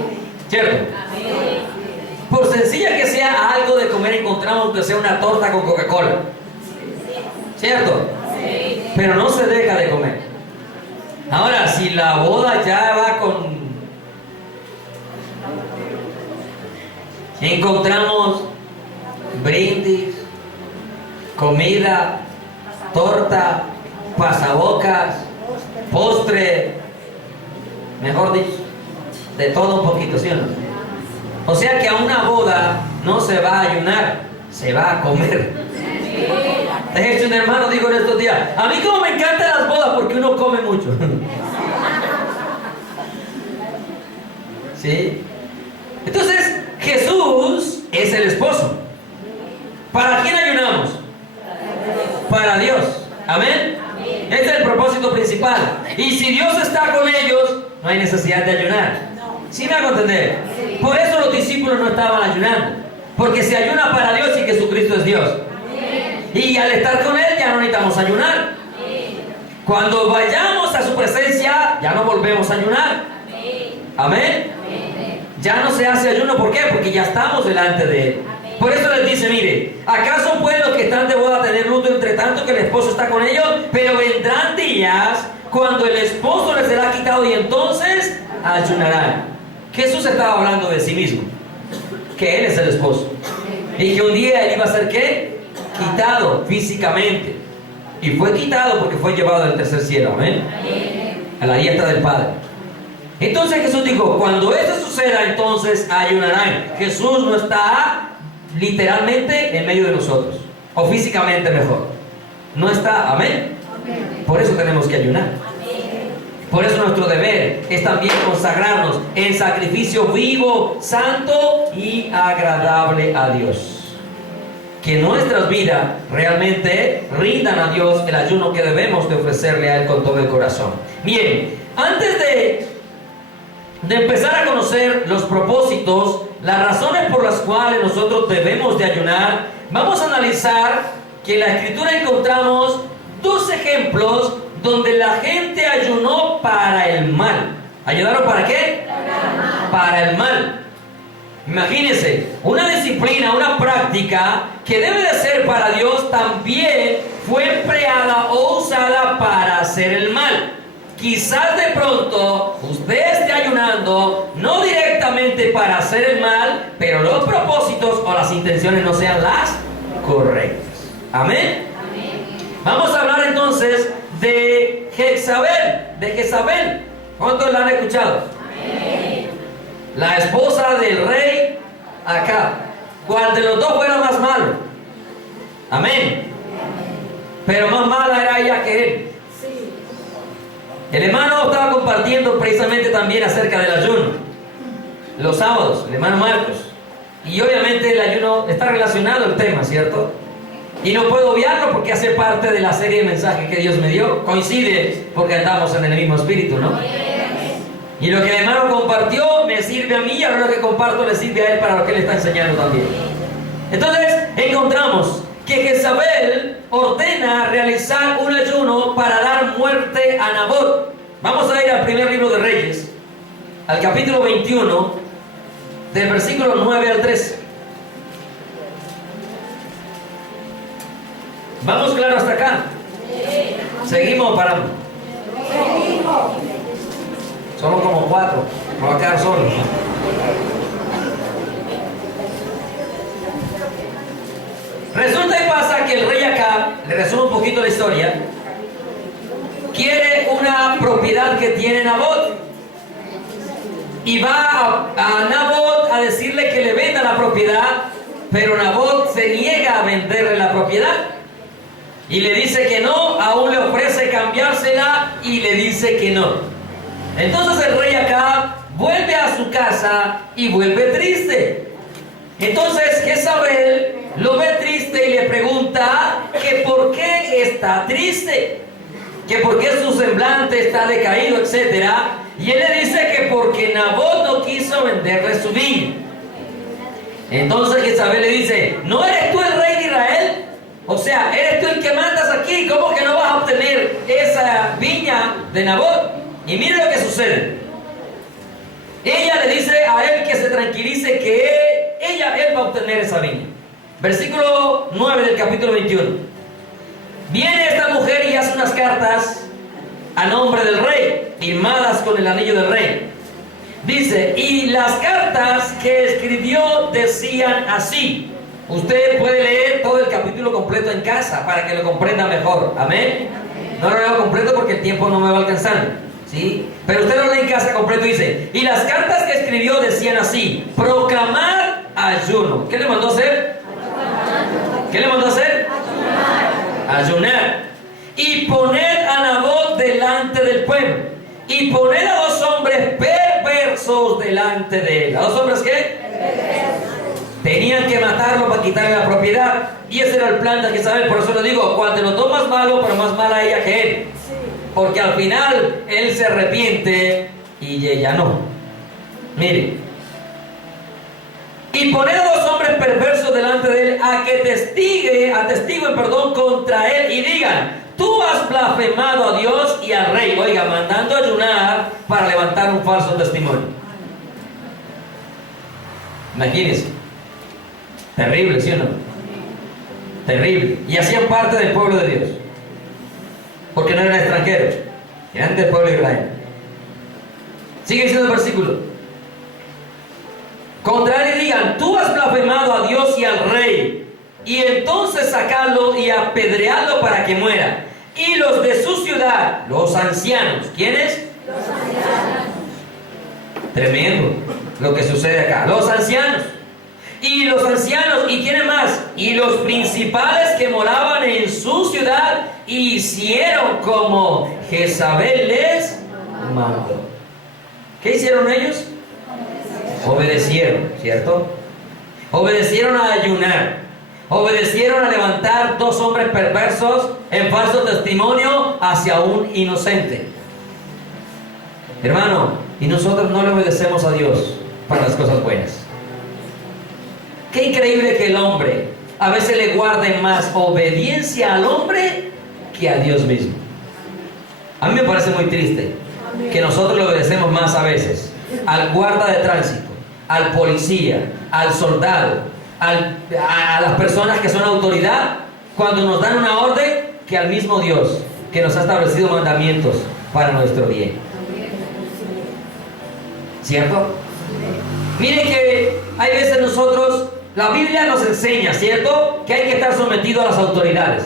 ¿Cierto? Sí. Por sencilla que sea algo de comer, encontramos que sea una torta con Coca-Cola. ¿Cierto? Sí. Pero no se deja de comer. Ahora, si la boda ya va con... encontramos brindis, comida, torta, pasabocas, postre, mejor dicho, de todo un poquito, ¿sí o no? O sea que a una boda no se va a ayunar, se va a comer. De hecho, un hermano dijo en estos días, a mí como me encantan las bodas porque uno come mucho. ¿Sí? Entonces, Jesús es el esposo. ¿Para quién ayunamos? Para Dios. ¿Amén? Este es el propósito principal. Y si Dios está con ellos, no hay necesidad de ayunar. ¿Sí me hago entender? Por eso los discípulos no estaban ayunando, porque se ayuna para Dios y Jesucristo es Dios. Y al estar con Él ya no necesitamos ayunar. Cuando vayamos a su presencia ya no volvemos a ayunar. Amén. Ya no se hace ayuno, ¿por qué? Porque ya estamos delante de Él. Por eso les dice, mire, ¿acaso pueden los que están de boda tener luto entre tanto que el esposo está con ellos? Pero vendrán días cuando el esposo les será quitado y entonces ayunarán. Jesús estaba hablando de sí mismo, que Él es el esposo. Y que un día Él iba a ser, ¿qué? Quitado físicamente. Y fue quitado porque fue llevado al tercer cielo, amén, a la diestra del Padre. Entonces Jesús dijo, cuando eso suceda, entonces ayunarán. Jesús no está literalmente en medio de nosotros, o físicamente mejor. No está, amén. Por eso tenemos que ayunar. Por eso nuestro deber es también consagrarnos en sacrificio vivo, santo y agradable a Dios. Que nuestras vidas realmente rindan a Dios el ayuno que debemos de ofrecerle a Él con todo el corazón. Bien, antes de empezar a conocer los propósitos, las razones por las cuales nosotros debemos de ayunar, vamos a analizar que en la Escritura encontramos dos ejemplos donde la gente ayunó para el mal. ¿Ayunaron para qué? Para el mal. Imagínense, una disciplina, una práctica que debe de ser para Dios también fue empleada o usada para hacer el mal. quizás de pronto usted esté ayunando, no directamente para hacer el mal, pero los propósitos o las intenciones no sean las correctas. Amén. Vamos a hablar entonces de Jezabel. ¿Cuántos la han escuchado? Amén. La esposa del rey Acab. ¿Cuál de los dos fuera más malo? Amén. Pero más mala era ella que él. El hermano estaba compartiendo precisamente también acerca del ayuno los sábados, el hermano Marcos. Y obviamente el ayuno está relacionado al tema, ¿cierto? Y no puedo obviarlo porque hace parte de la serie de mensajes que Dios me dio. Coincide porque andamos en el mismo espíritu, ¿no? Y lo que el hermano compartió me sirve a mí, y ahora lo que comparto le sirve a él para lo que él está enseñando también. Entonces encontramos que Jezabel ordena realizar un ayuno para dar muerte a Nabot. Vamos a ir al primer libro de Reyes, al capítulo 21, del versículo 9 al 13. ¿Vamos claro hasta acá? ¿Seguimos o paramos? Somos como 4, me voy a quedar solo. Resulta y pasa que el rey Acab, le resumo un poquito la historia, quiere una propiedad que tiene Nabot y va a Nabot a decirle que le venda la propiedad, pero Nabot se niega a venderle la propiedad y le dice que no, aún le ofrece cambiársela y le dice que no. Entonces el rey Acab vuelve a su casa y vuelve triste. Entonces Jezabel lo ve triste y le pregunta que por qué está triste, que por qué su semblante está decaído, etc. Y él le dice que porque Nabot no quiso venderle su viña. Entonces Jezabel le dice: ¿no eres tú el rey de Israel? O sea, eres tú el que mandas aquí. ¿Cómo que no vas a obtener esa viña de Nabot? Y mire lo que sucede. Ella le dice a él que se tranquilice, que él va a obtener esa viña. Versículo 9 del capítulo 21. Viene esta mujer y hace unas cartas a nombre del rey, firmadas con el anillo del rey. Dice: y las cartas que escribió decían así. Usted puede leer todo el capítulo completo en casa para que lo comprenda mejor. Amén. No lo leo completo porque el tiempo no me va a alcanzar, ¿sí? Pero usted lo lee en casa completo. Dice: y las cartas que escribió decían así: proclamar ayuno. ¿Qué le mandó a hacer? ¿Qué le mandó a hacer? Ayunar. Y poner a Nabot delante del pueblo. Y poner a 2 hombres perversos delante de él. ¿A 2 hombres qué? Tenían que matarlo para quitarle la propiedad. Y ese era el plan de Jezabel. Por eso le digo, cuando lo tomas malo, pero más mala ella que él. Porque al final él se arrepiente y ella no. Mire. Y poner a 2 hombres perversos delante de él a que atestiguen contra él y digan: tú has blasfemado a Dios y al rey. Oiga, mandando a ayunar para levantar un falso testimonio. Imagínense. Terrible, ¿sí o no? Terrible. Y hacían parte del pueblo de Dios, porque no eran extranjeros, eran del pueblo de Israel. Sigue diciendo el versículo. Contra él y digan: tú has blasfemado a Dios y al rey. Y entonces sacarlo y apedrearlo para que muera. Y los de su ciudad, los ancianos. ¿Quiénes? Los ancianos. Tremendo lo que sucede acá. Los ancianos. Y los ancianos, ¿y quiénes más? Y los principales que moraban en su ciudad hicieron como Jezabel les mandó. ¿Qué hicieron ellos? Obedecieron, ¿cierto? Obedecieron a ayunar. Obedecieron a levantar 2 hombres perversos en falso testimonio hacia un inocente. Hermano, y nosotros no le obedecemos a Dios para las cosas buenas. Qué increíble que el hombre a veces le guarde más obediencia al hombre que a Dios mismo. A mí me parece muy triste que nosotros le obedecemos más a veces al guarda de tránsito, al policía, al soldado, a las personas que son autoridad cuando nos dan una orden, que al mismo Dios que nos ha establecido mandamientos para nuestro bien. ¿Cierto? Miren que hay veces nosotros, la Biblia nos enseña, ¿cierto?, que hay que estar sometido a las autoridades.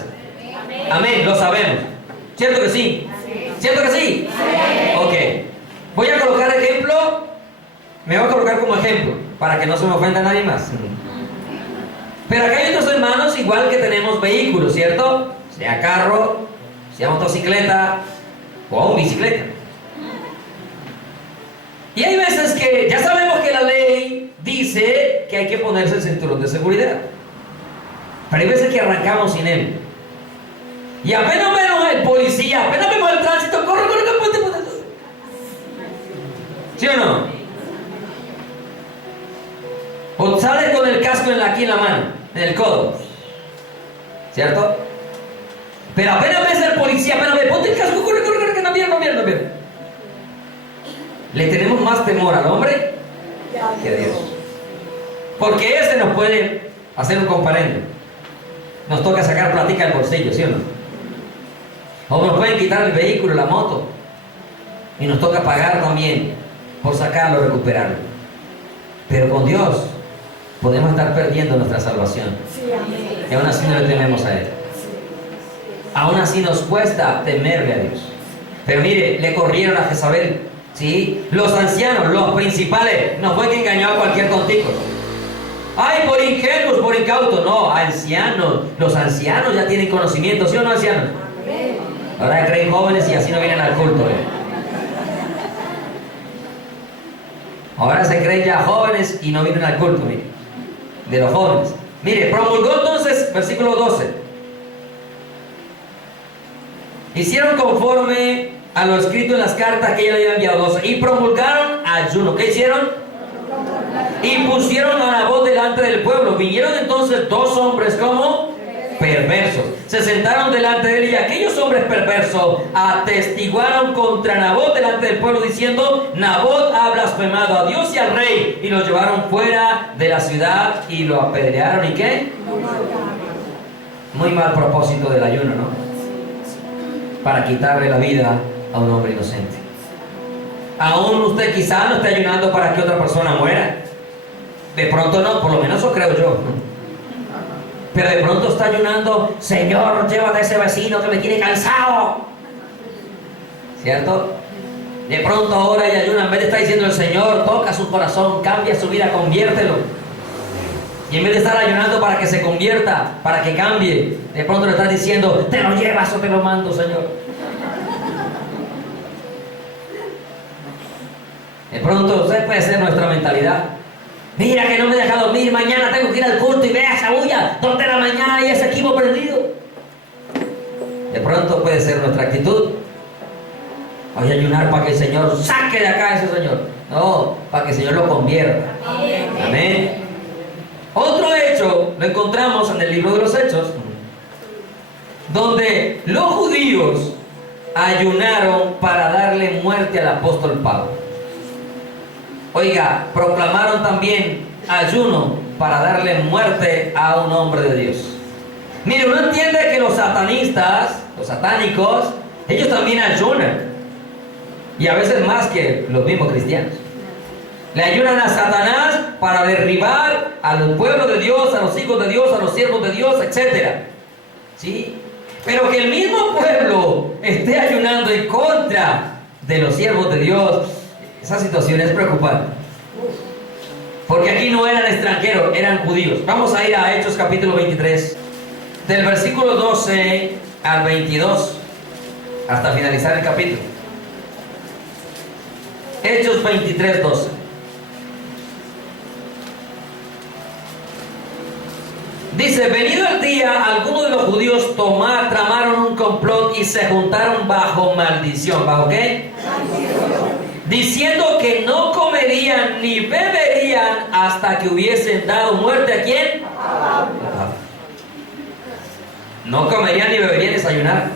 Amén, lo sabemos. ¿Cierto que sí? ¿Cierto que sí? Ok. Voy a colocar ejemplo, me voy a colocar como ejemplo, para que no se me ofenda nadie más. Pero acá hay otros hermanos igual que tenemos vehículos, ¿cierto? Sea carro, sea motocicleta o bicicleta. Y hay veces que ya sabemos que la ley dice que hay que ponerse el cinturón de seguridad. Pero hay veces que arrancamos sin él. Y apenas vemos el policía, apenas vemos el tránsito, corre, ponte. ¿Sí o no? O sales con el casco aquí en la mano, en el codo. ¿Cierto? Pero apenas ves al policía, apenas ves, ponte el casco, corre, que no viene. Le tenemos más temor al hombre que a Dios. Porque ese nos puede hacer un comparendo. Nos toca sacar platica del bolsillo, ¿sí o no? O nos pueden quitar el vehículo, la moto. Y nos toca pagar también por sacarlo, recuperarlo. Pero con Dios podemos estar perdiendo nuestra salvación. Y aún así no le tememos a Él. Aún así nos cuesta temerle a Dios. Pero mire, le corrieron a Jezabel. ¿Sí? Los ancianos, los principales, no fue que engañó a cualquier tontico. Ay, por ingenuos, por incautos. No, ancianos. Los ancianos ya tienen conocimiento, ¿sí o no, ancianos? Ahora creen jóvenes y así no vienen al culto. Ahora se creen ya jóvenes y no vienen al culto, mire. De los jóvenes. Mire, promulgó entonces, versículo 12. Hicieron conforme a lo escrito en las cartas que ella le había enviado, 12, y promulgaron ayuno. ¿Qué hicieron? Y pusieron a Nabot delante del pueblo. Vinieron entonces dos hombres como perversos. Se sentaron delante de él y aquellos hombres perversos atestiguaron contra Nabot delante del pueblo diciendo: Nabot ha blasfemado a Dios y al rey. Y lo llevaron fuera de la ciudad y lo apedrearon. ¿Y qué? Muy mal propósito del ayuno, ¿no? Para quitarle la vida a un hombre inocente. Aún usted quizá no esté ayunando para que otra persona muera. De pronto no, por lo menos eso creo yo. Pero de pronto está ayunando: Señor, llévate a ese vecino que me tiene cansado. ¿Cierto? De pronto ahora y ayuna, en vez de estar diciendo el Señor, toca su corazón, cambia su vida, conviértelo. Y en vez de estar ayunando para que se convierta, para que cambie, de pronto le estás diciendo: te lo llevas o te lo mando, Señor. De pronto, esa puede ser nuestra mentalidad. Mira que no me deja dormir, mañana tengo que ir al culto y vea esa bulla, 2 de la mañana y ese equipo perdido. De pronto puede ser nuestra actitud. Voy a ayunar para que el Señor saque de acá a ese señor. No, para que el Señor lo convierta. Amén. Otro hecho lo encontramos en el libro de los Hechos, donde los judíos ayunaron para darle muerte al apóstol Pablo. Oiga, proclamaron también ayuno para darle muerte a un hombre de Dios. Mire, uno entiende que los satanistas, los satánicos, ellos también ayunan. Y a veces más que los mismos cristianos. Le ayunan a Satanás para derribar al pueblo de Dios, a los hijos de Dios, a los siervos de Dios, etc. ¿Sí? Pero que el mismo pueblo esté ayunando en contra de los siervos de Dios, esa situación es preocupante. Porque aquí no eran extranjeros, eran judíos. Vamos a ir a Hechos capítulo 23, del versículo 12 al 22, hasta finalizar el capítulo. Hechos 23, 12. Dice: venido el día, algunos de los judíos tramaron un complot y se juntaron bajo maldición. ¿Bajo qué? Diciendo que no comerían ni beberían hasta que hubiesen dado muerte ¿a quién? No comerían ni beberían es ayunar.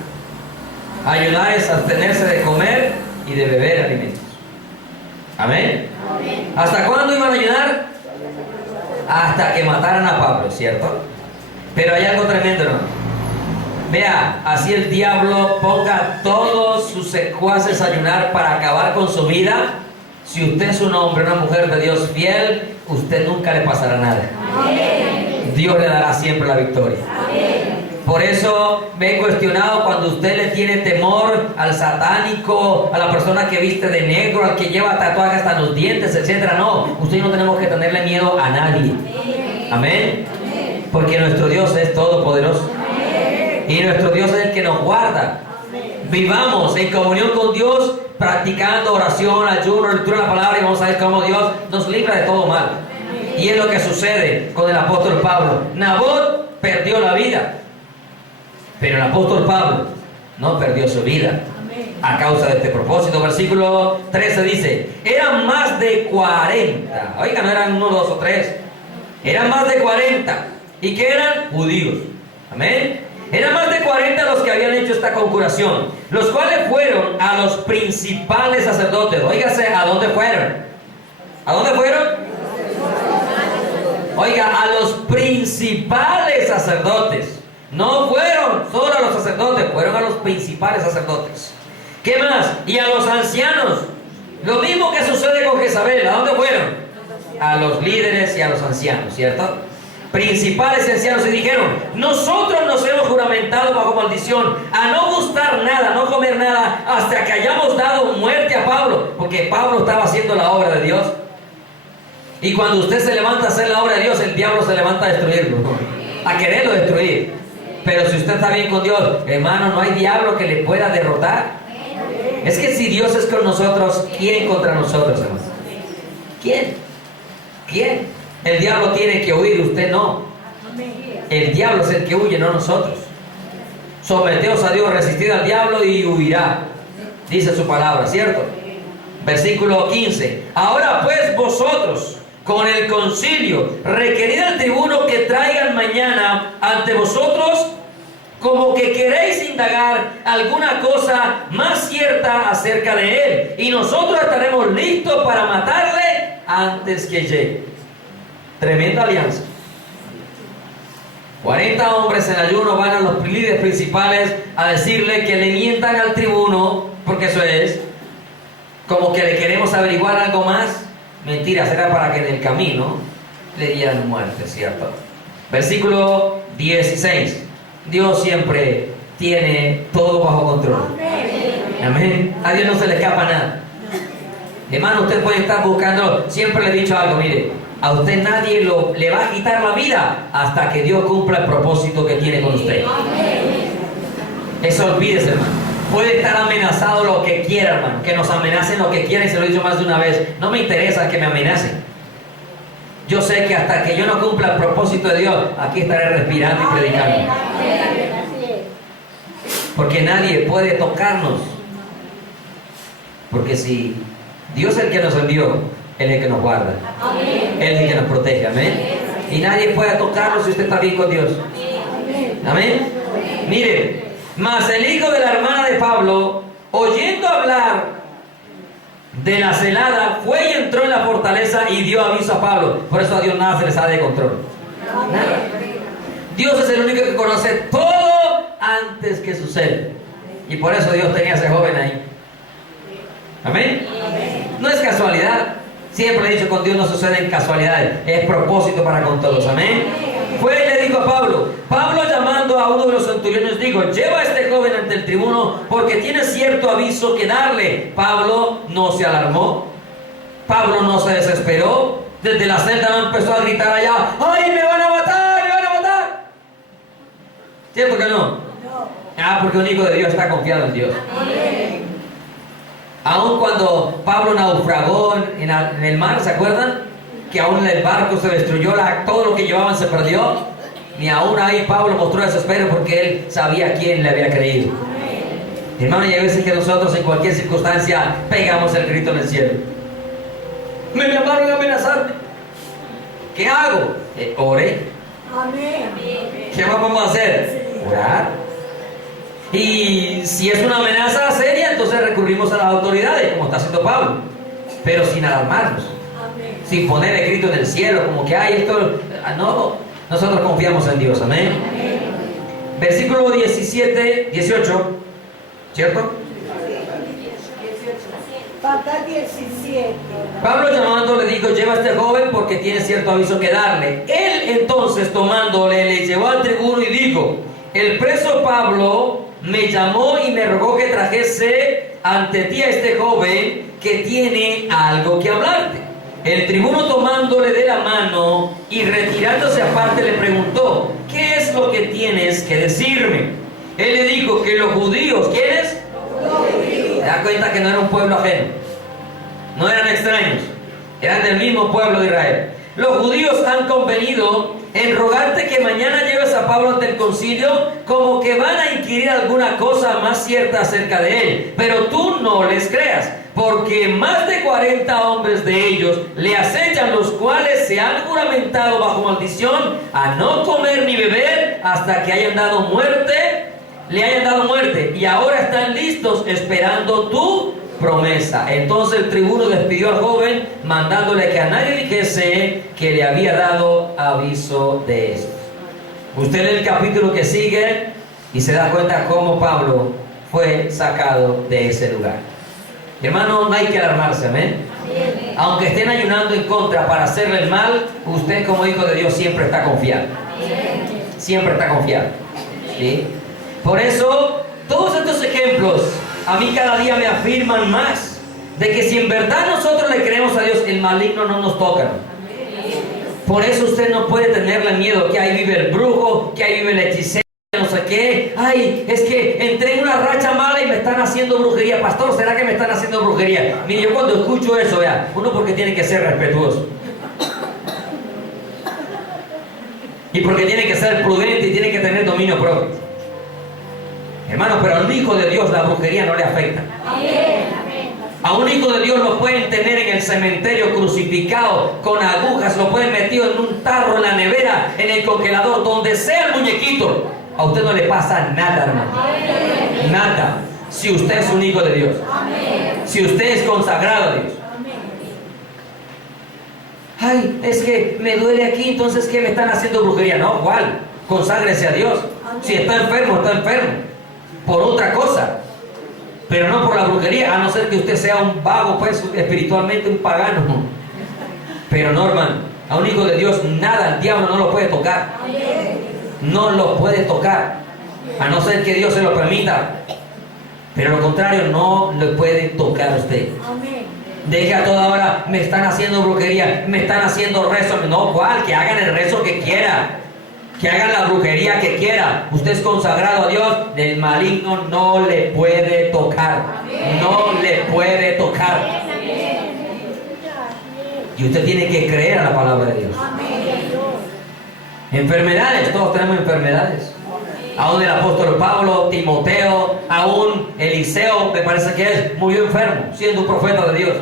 Ayunar es abstenerse de comer y de beber alimentos. Amén. ¿Hasta cuándo iban a ayunar? Hasta que mataran a Pablo, ¿cierto? Pero hay algo tremendo, ¿no? Vea, así el diablo ponga a todos sus secuaces a ayunar para acabar con su vida. Si usted es un hombre, una mujer de Dios fiel, usted nunca le pasará nada. Amén. Dios le dará siempre la victoria. Amén. Por eso me he cuestionado cuando usted le tiene temor al satánico, a la persona que viste de negro, al que lleva tatuajes hasta los dientes, etc. No, usted no tenemos que tenerle miedo a nadie. Amén. Porque nuestro Dios es todopoderoso. Y nuestro Dios es el que nos guarda. Vivamos en comunión con Dios, practicando oración, ayuno, lectura de la palabra, y vamos a ver cómo Dios nos libra de todo mal. Y es lo que sucede con el apóstol Pablo. Nabot perdió la vida, pero el apóstol Pablo no perdió su vida a causa de este propósito. Versículo 13 dice: eran más de 40. Oigan, no eran 1, 2 o 3. Eran más de 40. ¿Y qué eran? Judíos. Amén. Eran más de 40 los que habían hecho esta conjuración, los cuales fueron a los principales sacerdotes. Óigase, ¿a dónde fueron? ¿A dónde fueron? Oiga, a los principales sacerdotes. No fueron solo a los sacerdotes, fueron a los principales sacerdotes. ¿Qué más? Y a los ancianos. Lo mismo que sucede con Jezabel. ¿A dónde fueron? A los líderes y a los ancianos, ¿cierto? Principales y ancianos, y dijeron: nosotros nos hemos juramentado bajo maldición a no gustar nada, no comer nada, hasta que hayamos dado muerte a Pablo. Porque Pablo estaba haciendo la obra de Dios. Y cuando usted se levanta a hacer la obra de Dios, el diablo se levanta a destruirlo, a quererlo destruir. Pero si usted está bien con Dios, hermano, no hay diablo que le pueda derrotar. Es que si Dios es con nosotros, ¿quién contra nosotros, hermano? ¿Quién? ¿Quién? El diablo tiene que huir, usted no. El diablo es el que huye, no nosotros. Someteos a Dios, resistid al diablo y huirá, dice su palabra, ¿cierto? Versículo 15. Ahora pues vosotros, con el concilio, requerid al tribuno que traigan mañana ante vosotros, como que queréis indagar alguna cosa más cierta acerca de él, y nosotros estaremos listos para matarle antes que llegue. Tremenda alianza. 40 hombres en ayuno van a los líderes principales a decirle que le mientan al tribuno, porque eso es como que le queremos averiguar algo más. Mentira, será para que en el camino le dieran muerte, ¿cierto? Versículo 16. Dios siempre tiene todo bajo control. Amén. A Dios no se le escapa nada. Hermano, usted puede estar buscando. Siempre le he dicho algo, mire, a usted nadie le va a quitar la vida hasta que Dios cumpla el propósito que tiene con usted. Eso olvídese, hermano. Puede estar amenazado lo que quiera, hermano. Que nos amenacen lo que quieran, se lo he dicho más de una vez. No me interesa que me amenacen. Yo sé que hasta que yo no cumpla el propósito de Dios, aquí estaré respirando y predicando. Porque nadie puede tocarnos. Porque si Dios es el que nos envió, Él es el que nos guarda. Él es el que nos protege. Amén. Y nadie puede tocarnos si usted está bien con Dios. Amén. Mire, mas el hijo de la hermana de Pablo, oyendo hablar de la celada, fue y entró en la fortaleza y dio aviso a Pablo. Por eso a Dios nada se le sale de control. Nada. Dios es el único que conoce todo antes que sucede. Y por eso Dios tenía a ese joven ahí. Amén. No es casualidad. Siempre he dicho, con Dios no suceden casualidades. Es propósito para con todos. Amén. Fue y le dijo a Pablo. Pablo, llamando a uno de los centuriones, dijo: lleva a este joven ante el tribuno, porque tiene cierto aviso que darle. Pablo no se alarmó. Pablo no se desesperó. Desde la celda no empezó a gritar allá: ¡ay, me van a matar! ¡Me van a matar! ¿Cierto que no? Ah, porque un hijo de Dios está confiado en Dios. Amén. Aun cuando Pablo naufragó en el mar, ¿se acuerdan? Que aún el barco se destruyó, todo lo que llevaban se perdió. Ni aún ahí Pablo mostró desespero, porque él sabía quién le había creído. Hermano, y hay veces que nosotros en cualquier circunstancia pegamos el grito en el cielo. Me llamaron a amenazarme. ¿Qué hago? Ore. ¿Qué más vamos a hacer? Orar. Y si es una amenaza seria, entonces recurrimos a las autoridades, como está haciendo Pablo, pero sin alarmarnos, sin poner el grito en el cielo, como que hay esto. No, nosotros confiamos en Dios. Amén. Versículo 17, 18, ¿cierto? Falta 17. Pablo llamando le dijo, lleva a este joven porque tiene cierto aviso que darle. Él entonces tomándole le llevó al tribuno y dijo, el preso Pablo me llamó y me rogó que trajese ante ti a este joven que tiene algo que hablarte. El tribuno tomándole de la mano y retirándose aparte le preguntó, ¿qué es lo que tienes que decirme? Él le dijo que los judíos, ¿quiénes? ¿Te das cuenta que no era un pueblo ajeno? No eran extraños, eran del mismo pueblo de Israel. Los judíos han convenido en rogarte que mañana lleves a Pablo ante el concilio, como que van a inquirir alguna cosa más cierta acerca de él. Pero tú no les creas, porque más de 40 hombres de ellos le acechan, los cuales se han juramentado bajo maldición a no comer ni beber hasta que hayan dado muerte, le hayan dado muerte, y ahora están listos esperando tu promesa. Entonces el tribuno despidió al joven, mandándole que a nadie dijese que le había dado aviso de esto. Usted lee el capítulo que sigue y se da cuenta cómo Pablo fue sacado de ese lugar. Hermano, no hay que alarmarse, amén. Aunque estén ayunando en contra para hacerle el mal, usted como hijo de Dios siempre está confiado. Siempre está confiado, ¿sí? Por eso, todos estos ejemplos a mí cada día me afirman más de que si en verdad nosotros le creemos a Dios, el maligno no nos toca. Por eso usted no puede tenerle miedo que ahí vive el brujo, que ahí vive el hechicero, no sé qué. Ay, es que entré en una racha mala y me están haciendo brujería. Pastor, ¿será que me están haciendo brujería? Mire, yo cuando escucho eso, vea, uno porque tiene que ser respetuoso. Y porque tiene que ser prudente y tiene que tener dominio propio. Hermano, pero a un hijo de Dios la brujería no le afecta. A un hijo de Dios lo pueden tener en el cementerio crucificado con agujas, lo pueden metido en un tarro, en la nevera, en el congelador, donde sea el muñequito. A usted no le pasa nada, hermano. Nada. Si usted es un hijo de Dios. Si usted es consagrado a Dios. Ay, es que me duele aquí, entonces ¿qué me están haciendo brujería? No, igual, conságrese a Dios. Si está enfermo, está enfermo. Por otra cosa, pero no por la brujería, a no ser que usted sea un vago, pues espiritualmente un pagano. Pero no, hermano, a un hijo de Dios nada, el diablo no lo puede tocar. No lo puede tocar, a no ser que Dios se lo permita. Pero lo contrario, no le puede tocar a usted. Deje a toda hora, me están haciendo brujería, me están haciendo rezo. No, ¿cuál? Que hagan el rezo que quiera, que hagan la brujería que quiera. Usted es consagrado a Dios, el maligno no le puede tocar. No le puede tocar. Y usted tiene que creer a la palabra de Dios. Enfermedades, todos tenemos enfermedades. Aún el apóstol Pablo, Timoteo, aún Eliseo, me parece que es, murió enfermo, siendo un profeta de Dios.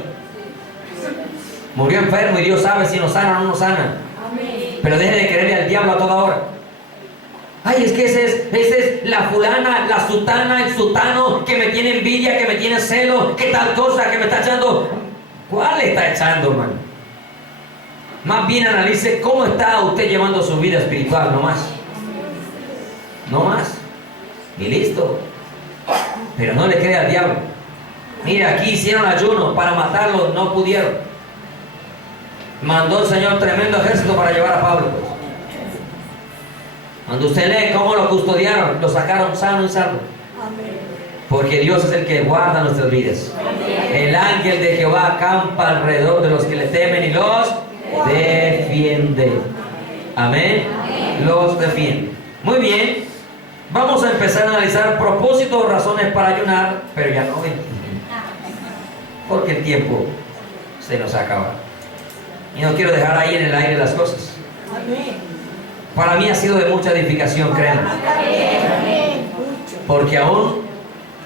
Murió enfermo y Dios sabe si nos sana o no nos sana. Pero deje de creerle al diablo a toda hora. Ay, es que esa es la fulana, la sutana, el sutano que me tiene envidia, que me tiene celo, que tal cosa, que me está echando. ¿Cuál está echando, hermano? Más bien analice cómo está usted llevando su vida espiritual, no más. No más. Y listo. Pero no le crea al diablo. Mira, aquí hicieron ayuno para matarlo, no pudieron. Mandó el Señor tremendo ejército para llevar a Pablo. Cuando usted lee cómo lo custodiaron, lo sacaron sano y salvo. Porque Dios es el que guarda nuestras vidas. El ángel de Jehová acampa alrededor de los que le temen y los defiende. Amén. Los defiende. Muy bien. Vamos a empezar a analizar propósitos, razones para ayunar, pero ya no ven. Porque el tiempo se nos acaba. Y no quiero dejar ahí en el aire las cosas. Para mí ha sido de mucha edificación, créanme. Porque aún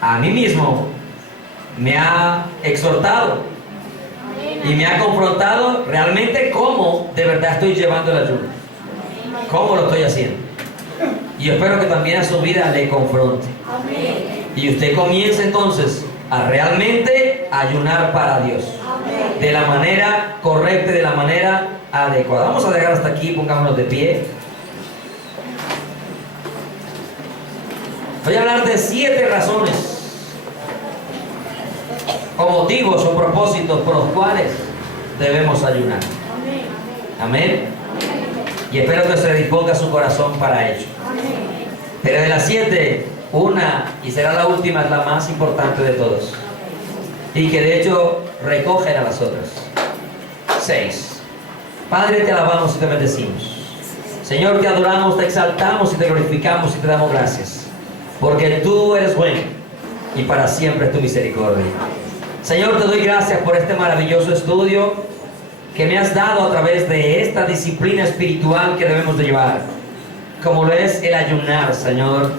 a mí mismo me ha exhortado y me ha confrontado realmente cómo de verdad estoy llevando el ayuno. Cómo lo estoy haciendo. Y yo espero que también a su vida le confronte. Y usted comience entonces a realmente ayunar para Dios. De la manera correcta, de la manera adecuada. Vamos a dejar hasta aquí, pongámonos de pie. Voy a hablar de 7 razones o motivos o propósitos por los cuales debemos ayunar. Amén. Y espero que se disponga su corazón para ello. Pero de las 7, una, y será la última, es la más importante de todos. Y que de hecho recogen a las otras. 6. Padre, te alabamos y te bendecimos. Señor, te adoramos, te exaltamos y te glorificamos y te damos gracias. Porque tú eres bueno y para siempre es tu misericordia. Señor, te doy gracias por este maravilloso estudio que me has dado a través de esta disciplina espiritual que debemos de llevar, como lo es el ayunar, Señor,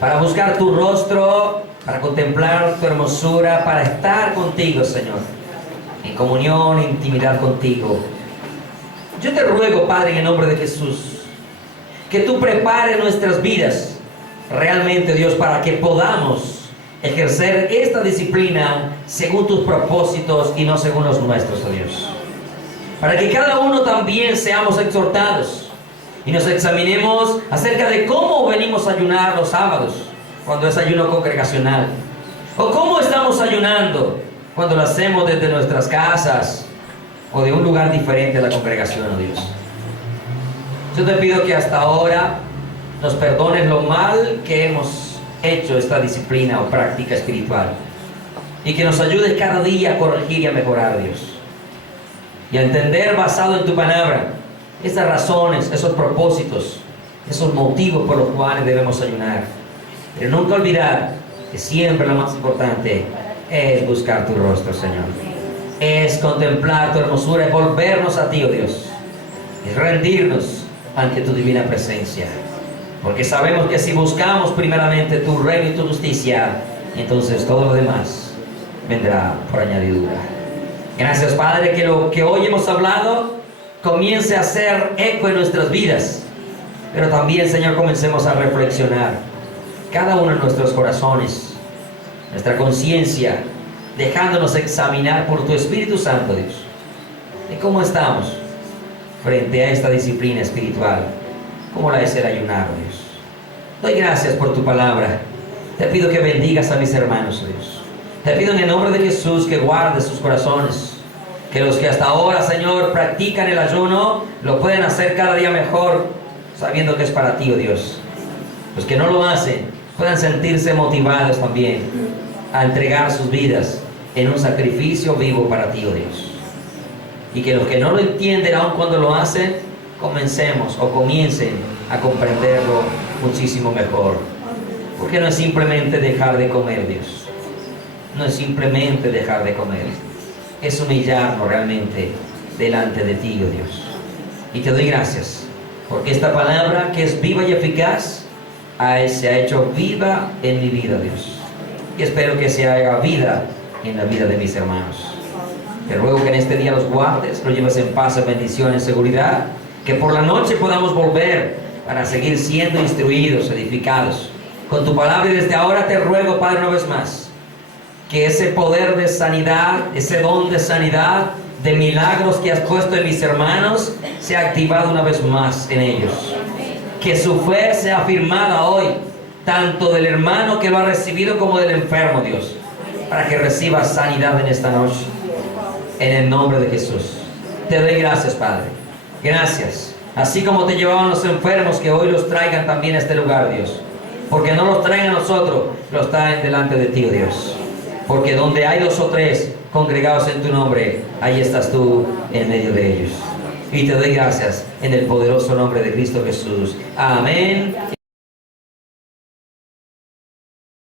para buscar tu rostro, para contemplar tu hermosura, para estar contigo, Señor, en comunión, en intimidad contigo. Yo te ruego, Padre, en el nombre de Jesús, que tú prepares nuestras vidas realmente, Dios, para que podamos ejercer esta disciplina según tus propósitos y no según los nuestros, oh Dios. Para que cada uno también seamos exhortados y nos examinemos acerca de cómo venimos a ayunar los sábados, cuando es ayuno congregacional, o cómo estamos ayunando cuando lo hacemos desde nuestras casas o de un lugar diferente a la congregación, oh Dios. Yo te pido que hasta ahora nos perdones lo mal que hemos hecho esta disciplina o práctica espiritual, y que nos ayudes cada día a corregir y a mejorar, Dios, y a entender, basado en tu palabra, esas razones, esos propósitos, esos motivos por los cuales debemos ayunar. Pero nunca olvidar que siempre lo más importante es buscar tu rostro, Señor, es contemplar tu hermosura, es volvernos a ti, oh Dios, es rendirnos ante tu divina presencia. Porque sabemos que si buscamos primeramente tu reino y tu justicia, entonces todo lo demás vendrá por añadidura. Gracias, Padre, que lo que hoy hemos hablado comience a hacer eco en nuestras vidas. Pero también, Señor, comencemos a reflexionar cada uno de nuestros corazones, nuestra conciencia, dejándonos examinar por tu Espíritu Santo, Dios, de cómo estamos frente a esta disciplina espiritual, como la es el ayunar, Dios. Doy gracias por tu palabra. Te pido que bendigas a mis hermanos, Dios. Te pido en el nombre de Jesús que guardes sus corazones, que los que hasta ahora, Señor, practican el ayuno, lo pueden hacer cada día mejor, sabiendo que es para ti, oh Dios. Los que no lo hacen, puedan sentirse motivados también a entregar sus vidas en un sacrificio vivo para ti, oh Dios. Y que los que no lo entienden aun cuando lo hacen, comiencen a comprenderlo muchísimo mejor. Porque no es simplemente dejar de comer, Dios. No es simplemente dejar de comer. Es humillarnos realmente delante de ti, oh Dios. Y te doy gracias, porque esta palabra, que es viva y eficaz, se ha hecho viva en mi vida, Dios. Y espero que se haga vida en la vida de mis hermanos. Te ruego que en este día los guardes, los lleves en paz, en bendición, en seguridad. Que por la noche podamos volver para seguir siendo instruidos, edificados con tu palabra. Y desde ahora te ruego, Padre, una vez más, que ese poder de sanidad, ese don de sanidad, de milagros que has puesto en mis hermanos, sea activado una vez más en ellos. Que su fe sea afirmada hoy, tanto del hermano que lo ha recibido como del enfermo, Dios, para que reciba sanidad en esta noche, en el nombre de Jesús. Te doy gracias, Padre. Gracias. Así como te llevaban los enfermos, que hoy los traigan también a este lugar, Dios. Porque no los traen a nosotros, los traen delante de ti, oh Dios. Porque donde hay 2 o 3 congregados en tu nombre, ahí estás tú en medio de ellos. Y te doy gracias en el poderoso nombre de Cristo Jesús. Amén.